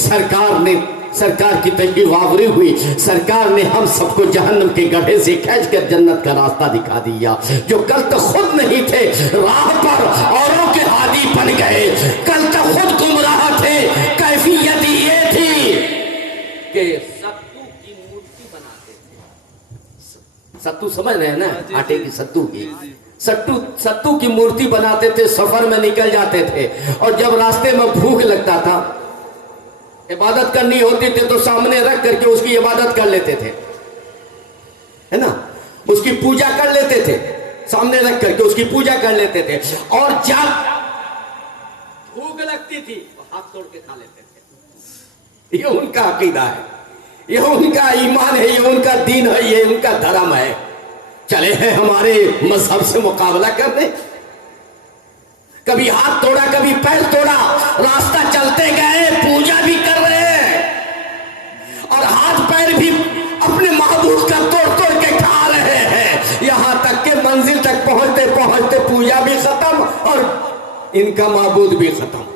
سرکار کی تشریف آوری ہوئی، سرکار نے ہم سب کو جہنم کے گڑھے سے کھینچ کر جنت کا راستہ دکھا دیا۔ جو کل تک خود نہیں تھے راہ پر اوروں کے ہادی بن گئے، کل تک خود گمراہ تھے، کیفیت یہ تھی کہ ستو کی مورتی بناتے تھے۔ ستو سمجھ رہے ہیں نا، آٹے کی ستو کی، ستو کی مورتی بناتے تھے، سفر میں نکل جاتے تھے، اور جب راستے میں بھوک لگتا تھا، عبادت کرنی ہوتی تھی تو سامنے رکھ کر کے اس کی عبادت کر لیتے تھے، ہے نا، اس کی پوجا کر لیتے تھے، سامنے رکھ کر کے اس کی پوجا کر لیتے تھے، اور جب بھوک لگتی تھی تو ہاتھ توڑ کے کھا لیتے تھے۔ یہ ان کا عقیدہ ہے، یہ ان کا ایمان ہے، یہ ان کا دین ہے، یہ ان کا دھرم ہے۔ چلے ہیں ہمارے مذہب سے مقابلہ کرنے، کبھی ہاتھ توڑا، کبھی پیر توڑا، راستہ چلتے گئے، پوجا بھی کر رہے ہیں اور ہاتھ پیر بھی اپنے معبود کا توڑ کے کھا رہے ہیں، یہاں تک کہ منزل تک پہنچتے پہنچتے پوجا بھی ختم اور ان کا معبود بھی ختم۔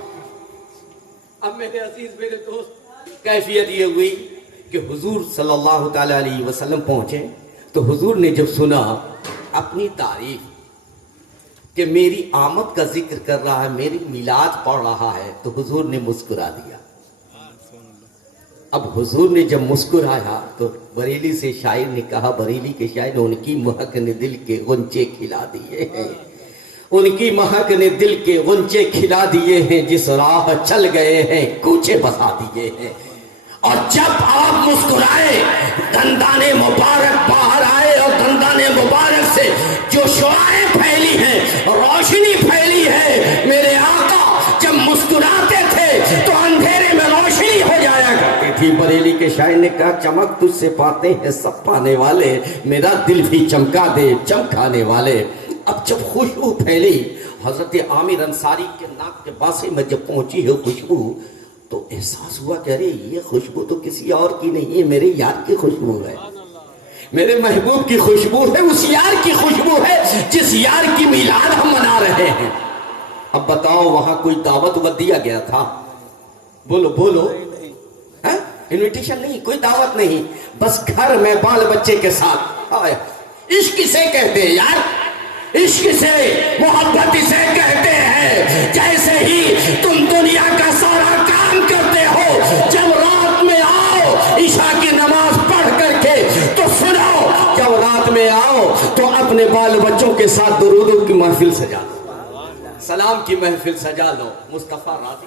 اب میرے عزیز، میرے دوست، کیفیت یہ ہوئی کہ حضور صلی اللہ تعالی علیہ وسلم پہنچے تو حضور نے جب سنا اپنی تعریف کہ میری آمد کا ذکر کر رہا ہے، میری میلاد پڑھ رہا ہے، تو حضور نے مسکرا دیا۔ اب حضور نے جب مسکرایا تو بریلی سے شاعر نے کہا، بریلی کے شاعر نے، ان کی مہک نے دل کے غنچے کھلا دیے ہیں، ان کی مہک نے دل کے غنچے کھلا دیے ہیں، جس راہ چل گئے ہیں کوچے بسا دیے ہیں۔ اور جب آپ مسکرائے، دندان مبارک باہر آئے، اور دندان مبارک سے جو شعاعیں پھیلی ہیں، روشنی پھیلی ہے، میرے آقا جب مسکراتے تھے تو اندھیرے میں روشنی ہو جایا کرتی تھی۔ بریلی کے شاعر نے کہا، چمک تجھ سے پاتے ہیں سب پانے والے، میرا دل بھی چمکا دے چمکانے والے۔ اب جب خوشبو پھیلی، حضرت عامر انصاری کے ناک کے باسے میں جب پہنچی ہے خوشبو، تو احساس ہوا کہ ارے یہ خوشبو تو کسی اور کی نہیں ہے، میرے یار کی خوشبو ہے، میرے محبوب کی خوشبو ہے، اس یار کی خوشبو ہے جس یار کی میلاد ہم منا رہے ہیں۔ اب بتاؤ، وہاں کوئی دعوت دیا گیا تھا؟ بولو، انویٹیشن نہیں، کوئی دعوت نہیں، بس گھر میں بال بچے کے ساتھ آئے۔ عشق سے کہتے ہیں یار، عشق سے، محبت سے کہتے ہیں، جیسے ہی تم دنیا کا سارا کام کرتے ہو، جب رات میں آؤ عشاء کی نماز پڑھ کر کے تو سنو، جب رات میں آؤ تو اپنے بال بچوں کے ساتھ درود کی محفل سجا لو، سلام کی محفل سجا لو، مصطفیٰ راضی۔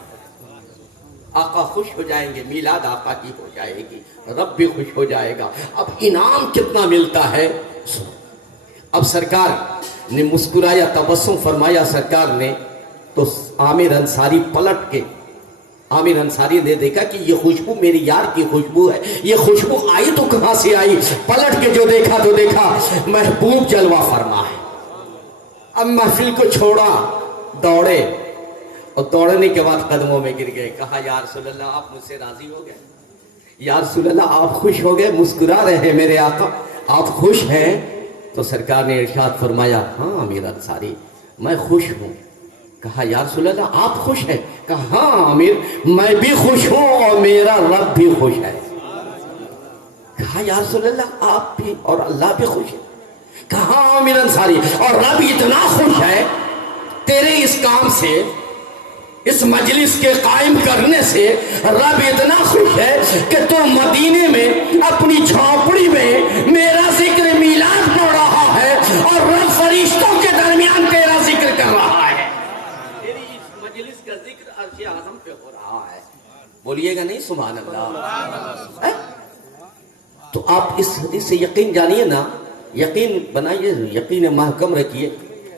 آقا خوش ہو جائیں گے، میلاد آقا کی ہو جائے گی، رب بھی خوش ہو جائے گا۔ اب انعام کتنا ملتا ہے؟ اب سرکار نے مسکرایا، تبسم فرمایا سرکار نے، تو عامر انصاری پلٹ کے، عامر انصاری نے دیکھا کہ یہ خوشبو میری یار کی خوشبو ہے، یہ خوشبو آئی تو کہاں سے آئی؟ پلٹ کے جو دیکھا تو دیکھا محبوب جلوہ فرما ہے۔ اب محفل کو چھوڑا، دوڑے، اور دوڑنے کے بعد قدموں میں گر گئے، کہا یا رسول اللہ آپ مجھ سے راضی ہو گئے؟ یا رسول اللہ آپ خوش ہو گئے؟ مسکرا رہے ہیں میرے آقا، آپ خوش ہیں؟ تو سرکار نے ارشاد فرمایا ہاں امیر انصاری میں خوش ہوں۔ کہا یا رسول اللہ آپ خوش ہیں؟ کہا ہاں امیر میں بھی خوش ہوں اور میرا رب بھی خوش ہے۔ کہا یا رسول اللہ آپ بھی اور اللہ بھی خوش ہے؟ کہا ہاں امیر انصاری اور رب اتنا خوش ہے تیرے اس کام سے، اس مجلس کے قائم کرنے سے رب اتنا خوش ہے کہ تو مدینے میں اپنی جھونپڑی میں میرا ذکر میلاد پڑھ رہا ہے اور رب فرشتوں کے درمیان تیرا ذکر کر رہا ہے، تیری اس مجلس کا ذکر عرش اعظم پہ ہو رہا ہے۔ بولیے گا نہیں سبحان اللہ؟ تو آپ اس حدیث سے یقین جانیے نا، یقین بنائیے، یقین محکم رکھیے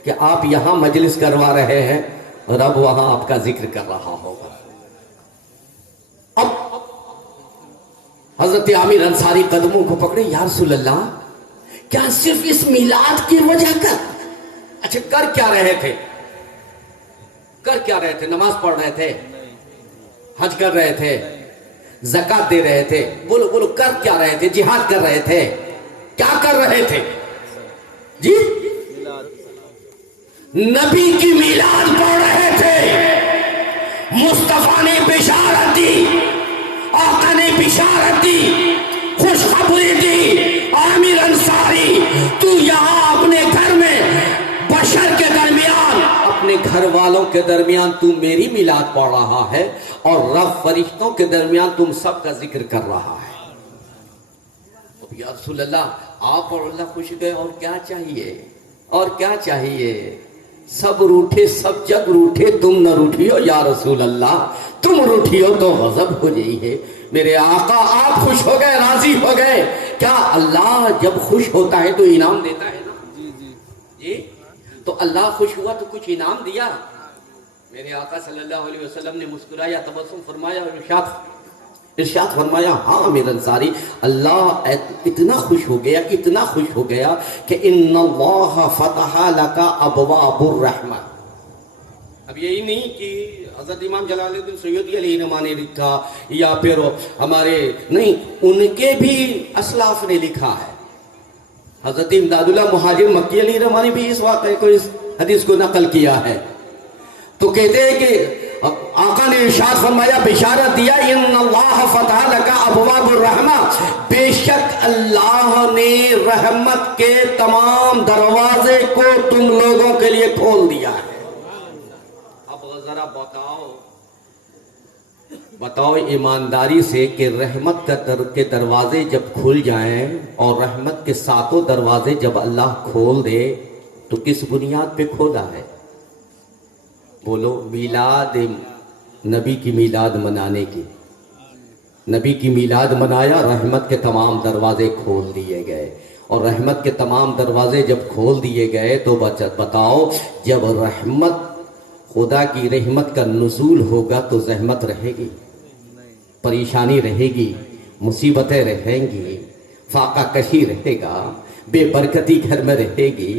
کہ آپ یہاں مجلس کروا رہے ہیں، رب وہاں آپ کا ذکر کر رہا ہوگا۔ اب حضرت عامر انصاری قدموں کو پکڑے، یا رسول اللہ کیا صرف اس میلاد کی وجہ کر؟ اچھا کر کیا رہے تھے؟ کر کیا رہے تھے؟ نماز پڑھ رہے تھے، حج کر رہے تھے، زکات دے رہے تھے، بولو بولو کر کیا رہے تھے؟ جہاد کر رہے تھے، کیا کر رہے تھے جی؟ نبی کی میلاد پڑھ رہے تھے، مصطفیٰ نے بشارت دی، آقا نے بشارت دی، خوشخبری دی، عامر انصاری تو یہاں اپنے گھر میں بشر کے درمیان، اپنے گھر والوں کے درمیان تو میری میلاد پڑھ رہا ہے اور رب فرشتوں کے درمیان تم سب کا ذکر کر رہا ہے۔ یا رسول اللہ آپ اور اللہ خوش گئے، اور کیا چاہیے؟ اور کیا چاہیے؟ سب روٹھے، سب جگ روٹھے، تم نہ روٹھیو یا رسول اللہ، تم روٹھیو تو غضب ہو جائیے۔ میرے آقا آپ خوش ہو گئے، راضی ہو گئے؟ کیا اللہ جب خوش ہوتا ہے تو انعام دیتا ہے نا؟ جی تو اللہ خوش ہوا تو کچھ انعام دیا؟ میرے آقا صلی اللہ علیہ وسلم نے مسکرایا، تبسم فرمایا اور ارشاد فرمایا ہاں امیر انصاری اللہ اتنا خوش ہو گیا، اتنا خوش ہو گیا کہ ان اللہ فتح لک ابواب الرحمت۔ اب یہی نہیں کہ حضرت امام جلال الدین سیوطی علیہ رحمہ نے لکھا یا پھر ہمارے نہیں، ان کے بھی اسلاف نے لکھا ہے۔ حضرت امداد اللہ مہاجر مکی علیہ رحمہ نے بھی اس واقعے کو، اس حدیث کو نقل کیا ہے، تو کہتے ہیں کہ آقا نے ارشاد فرمایا، بشارت دیا ان اللہ فتح لک ابواب الرحمہ، بے شک اللہ نے رحمت کے تمام دروازے کو تم لوگوں کے لیے کھول دیا ہے۔ اب ذرا بتاؤ ایمانداری سے کہ رحمت کے دروازے جب کھل جائیں اور رحمت کے ساتوں دروازے جب اللہ کھول دے تو کس بنیاد پہ کھولا ہے؟ بولو، میلاد، نبی کی میلاد منانے کی، نبی کی میلاد منایا، رحمت کے تمام دروازے کھول دیے گئے، اور رحمت کے تمام دروازے جب کھول دیے گئے تو بتاؤ جب رحمت، خدا کی رحمت کا نزول ہوگا تو زحمت رہے گی، پریشانی رہے گی، مصیبتیں رہیں گی، فاقہ کشی رہے گا، بے برکتی گھر میں رہے گی،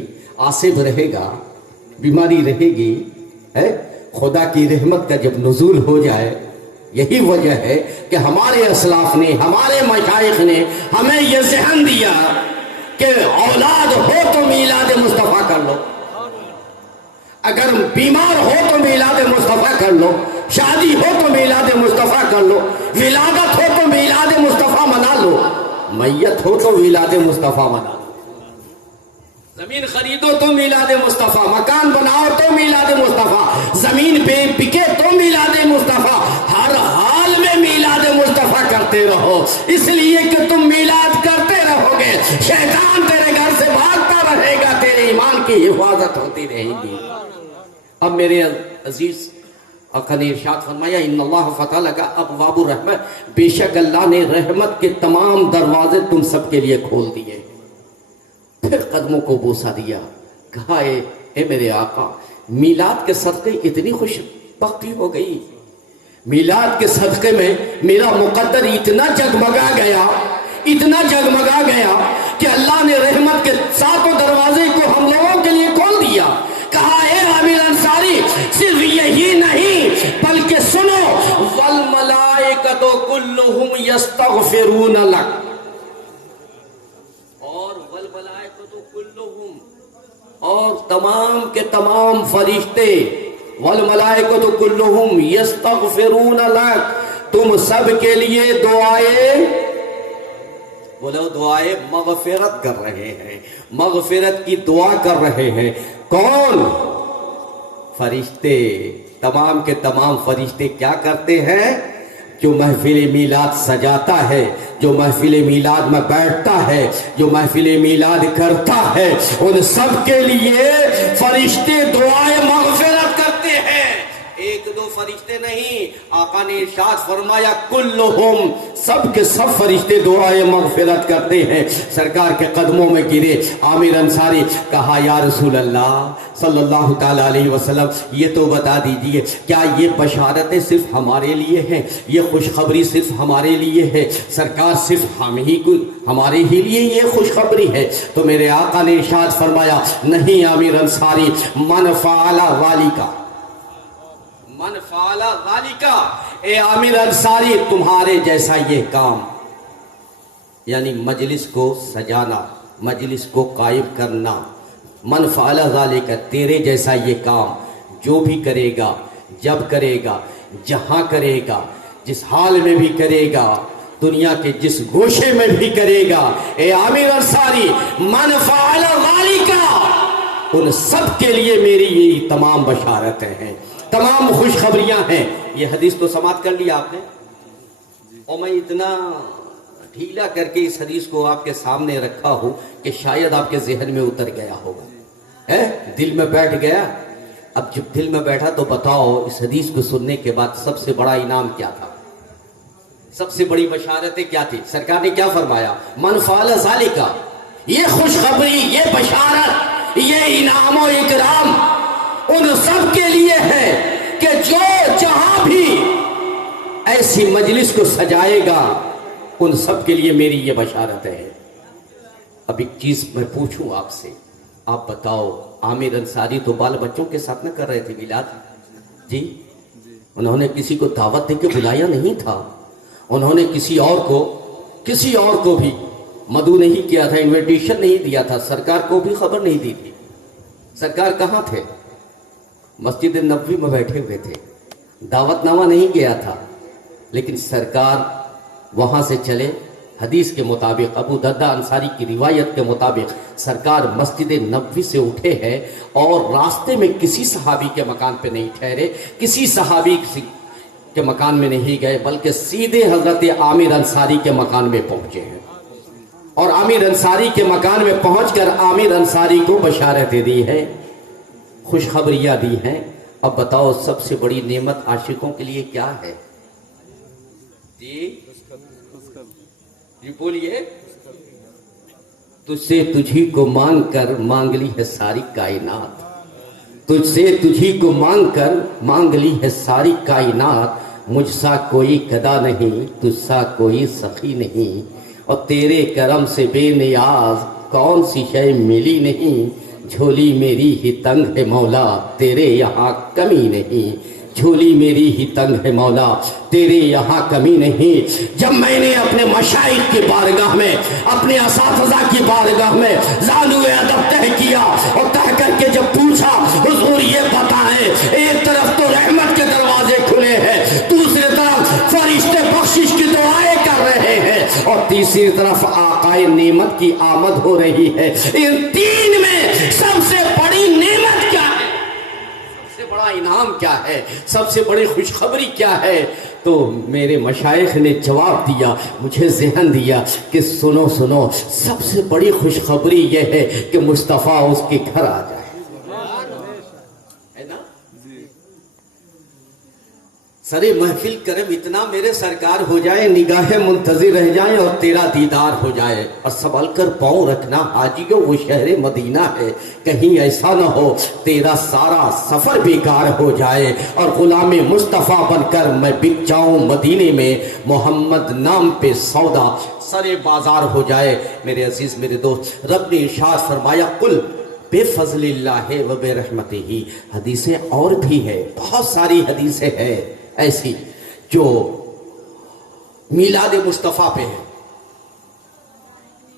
آصف رہے گا، بیماری رہے گی، خدا کی رحمت کا جب نزول ہو جائے۔ یہی وجہ ہے کہ ہمارے اسلاف نے، ہمارے مشائخ نے ہمیں یہ ذہن دیا کہ اولاد ہو تو میلاد مصطفیٰ کر لو، اگر بیمار ہو تو میلاد مصطفیٰ کر لو، شادی ہو تو میلاد مصطفیٰ کر لو، ولادت ہو تو میلاد مصطفیٰ منا لو، میت ہو تو میلاد مصطفیٰ منا لو، زمین خریدو تو میلاد مصطفیٰ، مکان بناؤ تو میلاد مصطفیٰ، زمین بکے تو میلاد مصطفیٰ، ہر حال میں میلاد مصطفیٰ کرتے رہو، اس لیے کہ تم میلاد کرتے رہو گے شیطان تیرے گھر سے بھاگتا رہے گا، تیرے ایمان کی حفاظت ہوتی رہے گی۔ اب میرے عزیز آقا نے ارشاد فرمایا ان اللہ فتح لگا ابواب الرحمت، بے شک اللہ نے رحمت کے تمام دروازے تم سب کے لیے کھول دیے۔ پھر قدموں کو بوسہ دیا، کہا اے میرے آقا، میلاد کے صدقے اتنی خوش بختی ہو گئی، میلاد کے صدقے میں میرا مقدر اتنا جگمگا گیا، اتنا جگمگا گیا کہ اللہ نے رحمت کے ساتوں دروازے کو ہم لوگوں کے لیے کھول دیا۔ کہا اے عامر انصاری، صرف یہی نہیں بلکہ سنو، والملائکۃ کلھم یستغفرون لک، اور والملائکۃ کلھم، اور تمام کے تمام فرشتے، والملائکۃ کلھم یستغفرون لک، تم سب کے لیے دعائیں، بولو دعائیں مغفرت کر رہے ہیں، مغفرت کی دعا کر رہے ہیں۔ کون؟ فرشتے، تمام کے تمام فرشتے کیا کرتے ہیں؟ جو محفل میلاد سجاتا ہے، جو محفل میلاد میں بیٹھتا ہے، جو محفل میلاد کرتا ہے، ان سب کے لیے فرشتے دعائیں مغفرت کرتے ہیں۔ ایک دو فرشتے نہیں، آقا نے ارشاد فرمایا کلہم، سب کے سب فرشتے دعائیں مغفرت کرتے ہیں۔ سرکار کے قدموں میں گرے عامر انصاری، کہا یا رسول اللہ صلی اللہ تعالیٰ علیہ وسلم، یہ تو بتا دیجئے کیا یہ بشارتیں صرف ہمارے لیے ہیں، یہ خوشخبری صرف ہمارے لیے ہے؟ سرکار صرف ہمارے ہی لیے یہ خوشخبری ہے؟ تو میرے آقا نے ارشاد فرمایا نہیں عامر انصاری، من فعل ذالک، من فعل ذالک، اے عامر انصاری تمہارے جیسا یہ کام، یعنی مجلس کو سجانا، مجلس کو قائم کرنا، من فعل ذالک، تیرے جیسا یہ کام جو بھی کرے گا، جب کرے گا، جہاں کرے گا، جس حال میں بھی کرے گا، دنیا کے جس گوشے میں بھی کرے گا، اے عامر انصاری من فعل ذالک، ان سب کے لیے میری یہ تمام بشارتیں ہیں، تمام خوشخبریاں ہیں۔ یہ حدیث تو سماعت کر لیا آپ نے، اور میں اتنا ڈھیلا کر کے اس حدیث کو آپ کے سامنے رکھا ہوں کہ شاید آپ کے ذہن میں اتر گیا ہوگا، دل میں بیٹھ گیا۔ اب جب دل میں بیٹھا تو بتاؤ اس حدیث کو سننے کے بعد سب سے بڑا انعام کیا تھا، سب سے بڑی بشارتیں کیا تھی؟ سرکار نے کیا فرمایا؟ من فعل ذالک، یہ خوشخبری، یہ بشارت، یہ انعام و اکرام ان سب کے لیے ہے کہ جو جہاں بھی ایسی مجلس کو سجائے گا، ان سب کے لیے میری یہ بشارت ہے۔ اب ایک چیز میں پوچھوں آپ سے، آپ بتاؤ، عامر انصاری تو بال بچوں کے ساتھ نہ کر رہے تھے میلاد؟ جی، انہوں نے کسی کو دعوت دے کے بلایا نہیں تھا، انہوں نے کسی اور کو بھی مدعو نہیں کیا تھا، انویٹیشن نہیں دیا تھا، سرکار کو بھی خبر نہیں دی تھی۔ سرکار کہاں تھے؟ مسجد نبوی میں بیٹھے ہوئے تھے، دعوت نامہ نہیں گیا تھا، لیکن سرکار وہاں سے چلے۔ حدیث کے مطابق، ابو درداء انصاری کی روایت کے مطابق، سرکار مسجد نبوی سے اٹھے ہیں اور راستے میں کسی صحابی کے مکان پہ نہیں ٹھہرے، کسی صحابی کے مکان میں نہیں گئے، بلکہ سیدھے حضرت عامر انصاری کے مکان میں پہنچے ہیں، اور عامر انصاری کے مکان میں پہنچ کر عامر انصاری کو بشارتیں دی ہے، خوشخبریاں دی ہیں۔ اب بتاؤ سب سے بڑی نعمت عاشقوں کے لیے کیا ہے؟ جی بولیے۔ تجھ سے تجھی کو مانگ کر مانگ لی ہے ساری کائنات، تجھ سے تجھی کو مانگ کر مانگ لی ہے ساری کائنات، مجھ سا کوئی گدا نہیں، تجھ سا کوئی سخی نہیں، اور تیرے کرم سے بے نیاز کون سی شے ملی نہیں، جھولی میری ہی تنگ ہے مولا تیرے یہاں کمی نہیں، جھولی میری ہی تنگ ہے مولا تیرے یہاں کمی نہیں۔ جب میں نے اپنے مشائخ کی بارگاہ میں، اپنے اساتذہ کی بارگاہ میں زانوِ ادب تہ کیا، اور تہ کر کے جب پوچھا حضور یہ بتائیں، ایک طرف تو رحمت کے دروازے کھلے ہیں، دوسری طرف فرشتے بخشش کی دعائیں کر رہے ہیں، اور تیسری طرف آقائے نعمت کی آمد ہو رہی ہے، ان تین میں سب سے بڑی نعمت کیا ہے؟ سب سے بڑا انعام کیا ہے؟ سب سے بڑی خوشخبری کیا ہے؟ تو میرے مشائخ نے جواب دیا، مجھے ذہن دیا کہ سنو سنو، سب سے بڑی خوشخبری یہ ہے کہ مصطفیٰ اس کے گھر آ جائے، ہے نا؟ سرے محفل کرم اتنا میرے سرکار ہو جائے، نگاہیں منتظر رہ جائیں اور تیرا دیدار ہو جائے، اور سنبھل کر پاؤں رکھنا حاجیوں وہ شہر مدینہ ہے، کہیں ایسا نہ ہو تیرا سارا سفر بیکار ہو جائے اور غلام مصطفیٰ بن کر میں بک جاؤں مدینے میں، محمد نام پہ سودا سرے بازار ہو جائے۔ میرے عزیز میرے دوست، رب نے ارشاد فرمایا قل بے فضل اللہ و بے رحمتہ ہی۔ حدیثیں اور بھی ہے، بہت ساری حدیثیں ہیں ایسی جو میلاد مصطفیٰ پہ ہے۔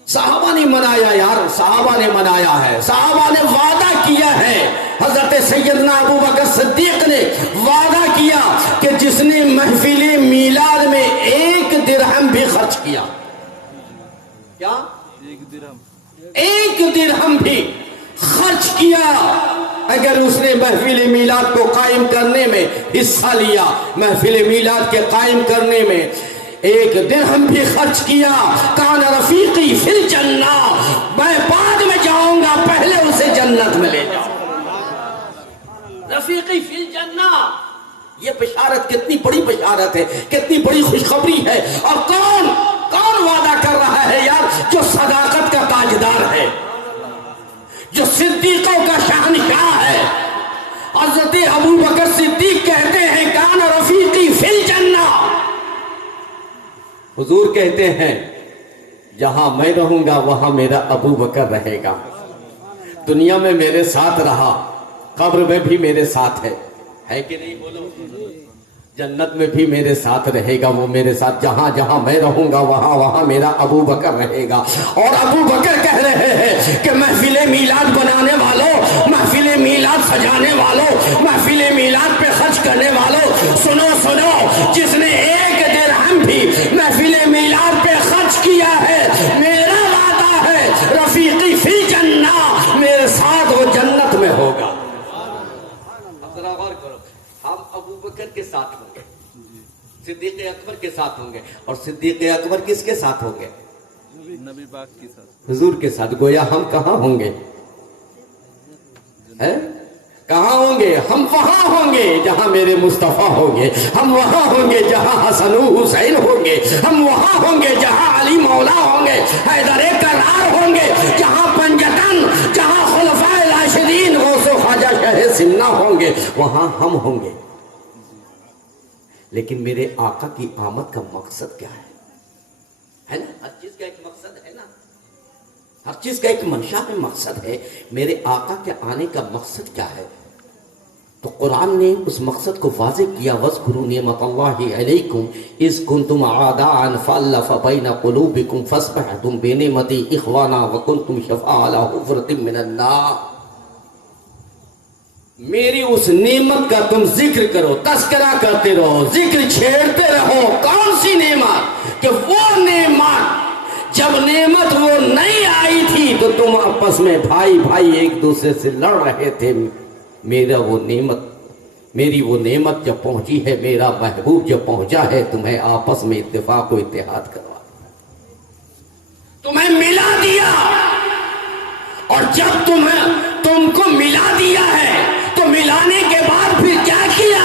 صحابہ نے منایا یار، صحابہ نے منایا ہے، صحابہ نے وعدہ کیا ہے۔ حضرت سیدنا ابو بکر صدیق نے وعدہ کیا کہ جس نے محفل میلاد میں 1 درہم بھی خرچ کیا، کیا 1 درہم بھی خرچ کیا، اگر اس نے محفل میلاد کو قائم کرنے میں حصہ لیا، محفل میلاد کے قائم کرنے میں 1 درہم بھی خرچ کیا، کان رفیقی فی الجنہ، میں بعد میں جاؤں گا پہلے اسے جنت میں لے جاؤں۔ رفیقی فی الجنہ، یہ بشارت کتنی بڑی بشارت ہے، کتنی بڑی خوشخبری ہے، اور کون وعدہ کر رہا ہے یار؟ جو صداقت کا تاجدار ہے، جو صدیقوں کا شہنشاہ ہے۔ حضرت ابو بکر صدیق کہتے ہیں کان رفیقی فی الجنہ، حضور کہتے ہیں جہاں میں رہوں گا وہاں میرا ابو بکر رہے گا، دنیا میں میرے ساتھ رہا، قبر میں بھی میرے ساتھ ہے کہ نہیں؟ بولو، جنت میں بھی میرے ساتھ رہے گا، وہ میرے ساتھ جہاں جہاں میں رہوں گا وہاں میرا ابو بکر رہے گا۔ اور ابو بکر کہہ رہے ہیں کہ محفل میلاد بنانے والوں، محفل میلاد سجانے والوں، محفل میلاد پہ خرچ کرنے والوں، سنو سنو، جس نے 1 درہم بھی محفل میلاد پہ خرچ کیا ہے، میرا وعدہ ہے رفیقی فی جنہ، میرے ساتھ وہ جنت میں ہوگا۔ اب ذرا غور کرو، ہم ابو بکر کے ساتھ ہوں گے، صدیق اکبر کے ساتھ ہوں گے، اور صدیق اکبر کس کے ساتھ ہوں گے؟ نبی پاک کے ساتھ، حضور کے ساتھ۔ گویا ہم کہاں ہوں گے؟ کہاں ہوں گے؟ ہم وہاں ہوں گے جہاں میرے مصطفیٰ ہوں گے، ہم وہاں ہوں گے جہاں حسن و حسین ہوں گے، ہم وہاں ہوں گے جہاں علی مولا ہوں گے، حیدر کرار ہوں گے، جہاں پنجتن، جہاں خلفائے راشدین غوث و خواجہ شہ سمنہ ہوں گے، وہاں ہم ہوں گے۔ لیکن میرے آقا کی آمد کا مقصد کیا ہے نا؟ ہر چیز کا ایک مقصد ہے نا، ہر چیز کا ایک منشا میں مقصد ہے۔ میرے آقا کے آنے کا مقصد کیا ہے؟ تو قرآن نے اس مقصد کو واضح کیا، وَاذْكُرُوا نِعْمَتَ اللَّهِ عَلَيْكُمْ إِذْ كُنْتُمْ أَعْدَاءً فَأَلَّفَ بَيْنَ قُلُوبِكُمْ فَأَصْبَحْتُمْ بِنِعْمَتِهِ إِخْوَانًا وَكُنْتُمْ شُفَعَاءَ عَلَى حُفْرَةٍ مِّنَ النَّارِ۔ میری اس نعمت کا تم ذکر کرو، تذکرہ کرتے رہو، ذکر چھیڑتے رہو۔ کون سی نعمت؟ کہ وہ نعمت جب نعمت وہ نہیں آئی تھی تو تم آپس میں بھائی ایک دوسرے سے لڑ رہے تھے، میری وہ نعمت جب پہنچی ہے، میرا محبوب جب پہنچا ہے، تمہیں آپس میں اتفاق و اتحاد کروا، تمہیں ملا دیا۔ اور جب تم کو ملا دیا ہے تو ملانے کے بعد پھر کیا کیا؟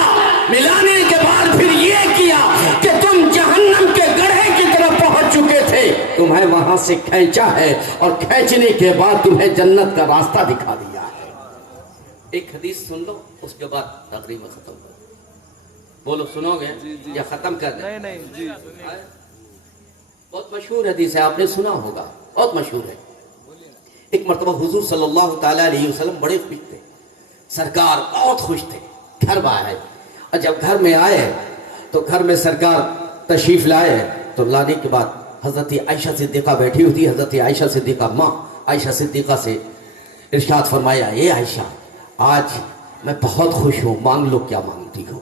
ملانے کے بعد پھر یہ کیا کہ تم جہنم کے گڑھے کی طرف پہنچ چکے تھے، تمہیں وہاں سے کھینچا ہے، اور کھینچنے کے بعد تمہیں جنت کا راستہ دکھا دیا ہے۔ ایک حدیث سن لو، اس کے بعد تقریبا ختم کر۔ بولو، سنو گے یا ختم کر دیں؟ نہیں، بہت مشہور حدیث ہے، آپ نے سنا ہوگا، بہت مشہور ہے۔ ایک مرتبہ حضور صلی اللہ تعالیٰ علیہ وسلم بڑے خوش تھے، سرکار بہت خوش تھے، گھر میں آئے، اور جب گھر میں آئے تو گھر میں سرکار تشریف لائے، تو لانے کے بعد حضرت عائشہ صدیقہ بیٹھی ہوئی تھی، حضرت عائشہ صدیقہ ماں عائشہ صدیقہ سے ارشاد فرمایا، اے عائشہ، آج میں بہت خوش ہوں، مانگ لو کیا مانگتی ہو،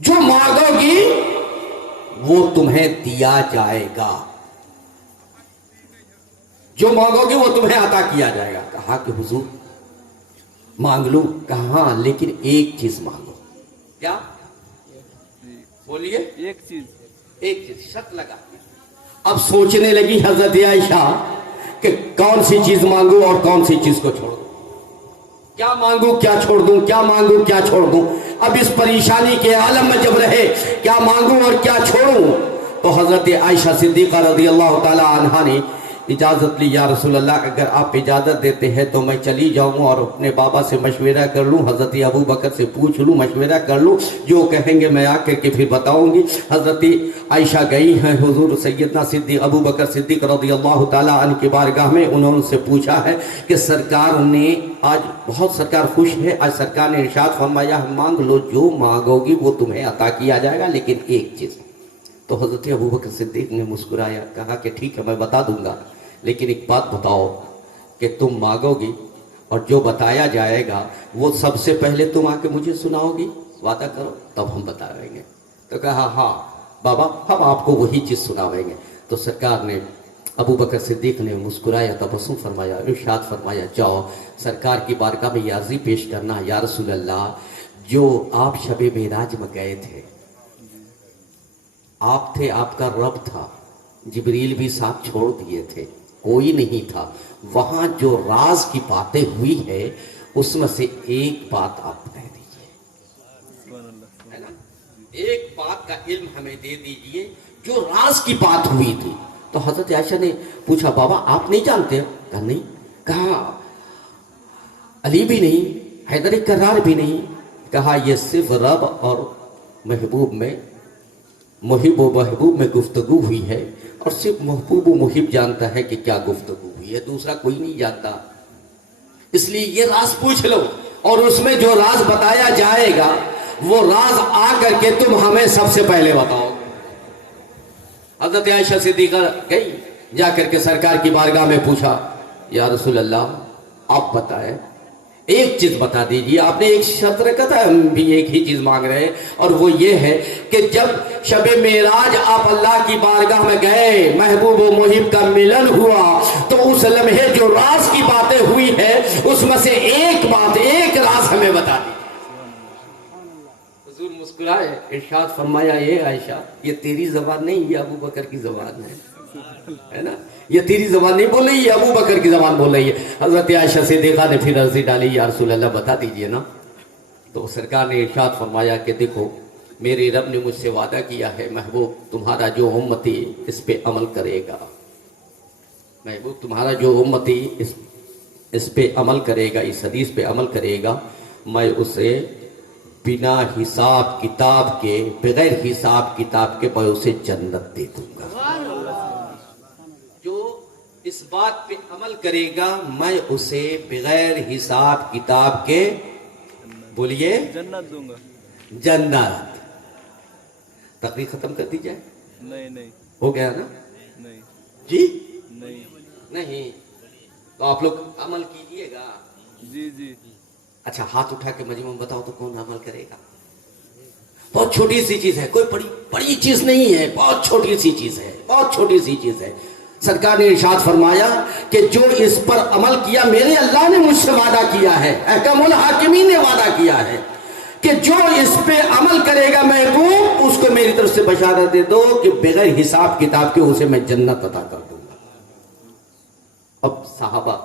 جو مانگو گی وہ تمہیں دیا جائے گا، جو مانگو گے وہ تمہیں عطا کیا جائے گا۔ کہا کہ حضور مانگ لوں؟ کہا لیکن ایک چیز مانگو۔ کیا؟ بولیے۔ ایک چیز شرط لگا۔ اب سوچنے لگی حضرت عائشہ کہ کون سی چیز مانگو اور کون سی چیز کو چھوڑ دو۔ کیا مانگوں کیا چھوڑ دوں، کیا مانگوں کیا چھوڑ دوں، اب اس پریشانی کے عالم میں جب رہے کیا مانگوں اور کیا چھوڑوں. تو حضرت عائشہ صدیقہ رضی اللہ تعالی عنہا نے اجازت لی، یا رسول اللہ اگر آپ اجازت دیتے ہیں تو میں چلی جاؤں اور اپنے بابا سے مشورہ کر لوں، حضرت ابو بکر سے پوچھ لوں، مشورہ کر لوں، جو کہیں گے میں آ کر کے پھر بتاؤں گی. حضرت عائشہ گئی ہیں حضور سیدنا صدیق ابو بکر صدیق رضی اللہ تعالیٰ عنہ کی بارگاہ میں. انہوں سے پوچھا ہے کہ سرکار نے آج بہت سرکار خوش ہے، آج سرکار نے ارشاد فرمایا مانگ لو جو مانگو گی وہ تمہیں عطا کیا جائے گا، لیکن ایک چیز. تو حضرت ابو بکر صدیق نے مسکرایا، کہا کہ ٹھیک ہے میں بتا دوں گا، لیکن ایک بات بتاؤ کہ تم مانگو گی اور جو بتایا جائے گا وہ سب سے پہلے تم آ کے مجھے سناؤ گی، وعدہ کرو تب ہم بتائیں گے. تو کہا ہاں بابا ہم آپ کو وہی چیز سناویں گے. تو سرکار نے ابو بکر صدیق نے مسکرایا، تبسم فرمایا، ارشاد فرمایا جاؤ سرکار کی بارگاہ میں یہ عرضی پیش کرنا، یا رسول اللہ جو آپ شب معراج میں گئے تھے، آپ تھے، آپ کا رب تھا، جبریل بھی ساتھ چھوڑ دیے تھے، کوئی نہیں تھا، وہاں جو راز کی باتیں ہوئی ہے اس میں سے ایک بات آپ کہہ دیجئے، ہے نا؟ ایک بات کا علم ہمیں دے دیجئے جو راز کی بات ہوئی تھی. تو حضرت عائشہ نے پوچھا بابا آپ نہیں جانتے؟ کہا نہیں. کہا علی بھی نہیں، حیدر کرار بھی نہیں. کہا یہ صرف رب اور محبوب میں، محب و محبوب میں گفتگو ہوئی ہے، اور صرف محبوب و محب جانتا ہے کہ کیا گفتگو ہوئی ہے، دوسرا کوئی نہیں جانتا. اس لیے یہ راز پوچھ لو اور اس میں جو راز بتایا جائے گا وہ راز آ کر کے تم ہمیں سب سے پہلے بتاؤ. حضرت عائشہ صدیقہ گئی، جا کر کے سرکار کی بارگاہ میں پوچھا یا رسول اللہ آپ بتائیں ایک چیز بتا دیجئے. آپ نے ایک شرط رکھا تھا، ہم بھی ایک ہی چیز مانگ رہے ہیں، اور وہ یہ ہے کہ جب شب معراج آپ اللہ کی بارگاہ میں گئے، محبوب و محب کا ملن ہوا، تو اس لمحے جو راز کی باتیں ہوئی ہے اس میں سے ایک بات، ایک راز ہمیں بتا دی. حضور مسکرائے، ارشاد فرمایا اے عائشہ یہ تیری زبان نہیں، یہ ابو بکر کی زبان ہے نا، یہ تیری زبان نہیں بول رہی، یہ ابو بکر کی زبان بول رہی ہے. حضرت عائشہ صدیقہ نے پھر عرضی ڈالی یا رسول اللہ بتا دیجئے نا. تو سرکار نے ارشاد فرمایا کہ دیکھو میرے رب نے مجھ سے وعدہ کیا ہے محبوب تمہارا جو امتی اس پہ عمل کرے گا، محبوب تمہارا جو امتی اس پہ عمل کرے گا، اس حدیث پہ عمل کرے گا، میں اسے بنا حساب کتاب کے، بغیر حساب کتاب کے میں اسے جنت دے دوں گا. جو اس بات پہ عمل کرے گا میں اسے بغیر حساب کتاب کے، بولیے جنت دوں گا. جنت. تقریر ختم کر دی جائے؟ نہیں ہو گیا نا نہیں جی؟ نہیں. تو آپ لوگ عمل کیجئے گا. جی اچھا ہاتھ اٹھا کے مجمع میں بتاؤ تو کون عمل کرے گا؟ بہت چھوٹی سی چیز ہے، کوئی بڑی چیز نہیں ہے، بہت چھوٹی سی چیز ہے، بہت چھوٹی سی چیز ہے. سرکار نے ارشاد فرمایا کہ جو اس پر عمل کیا، میرے اللہ نے مجھ سے وعدہ کیا ہے، احکام الحاکمین نے وعدہ کیا ہے کہ جو اس پہ عمل کرے گا محبوب اس کو میری طرف سے بشارت دے دو کہ بغیر حساب کتاب کے اسے میں جنت عطا کر دوں گا. اب صحابہ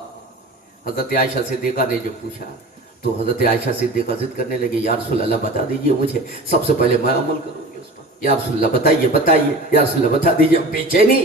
حضرت عائشہ صدیقہ نے جو پوچھا تو حضرت عائشہ صدیقہ ضد کرنے لگے، یا رسول اللہ بتا دیجئے مجھے، سب سے پہلے میں عمل کروں گی اس پر. یا رسول اللہ بتائیے، یا رسول اللہ بتا دیجئے. بے چینی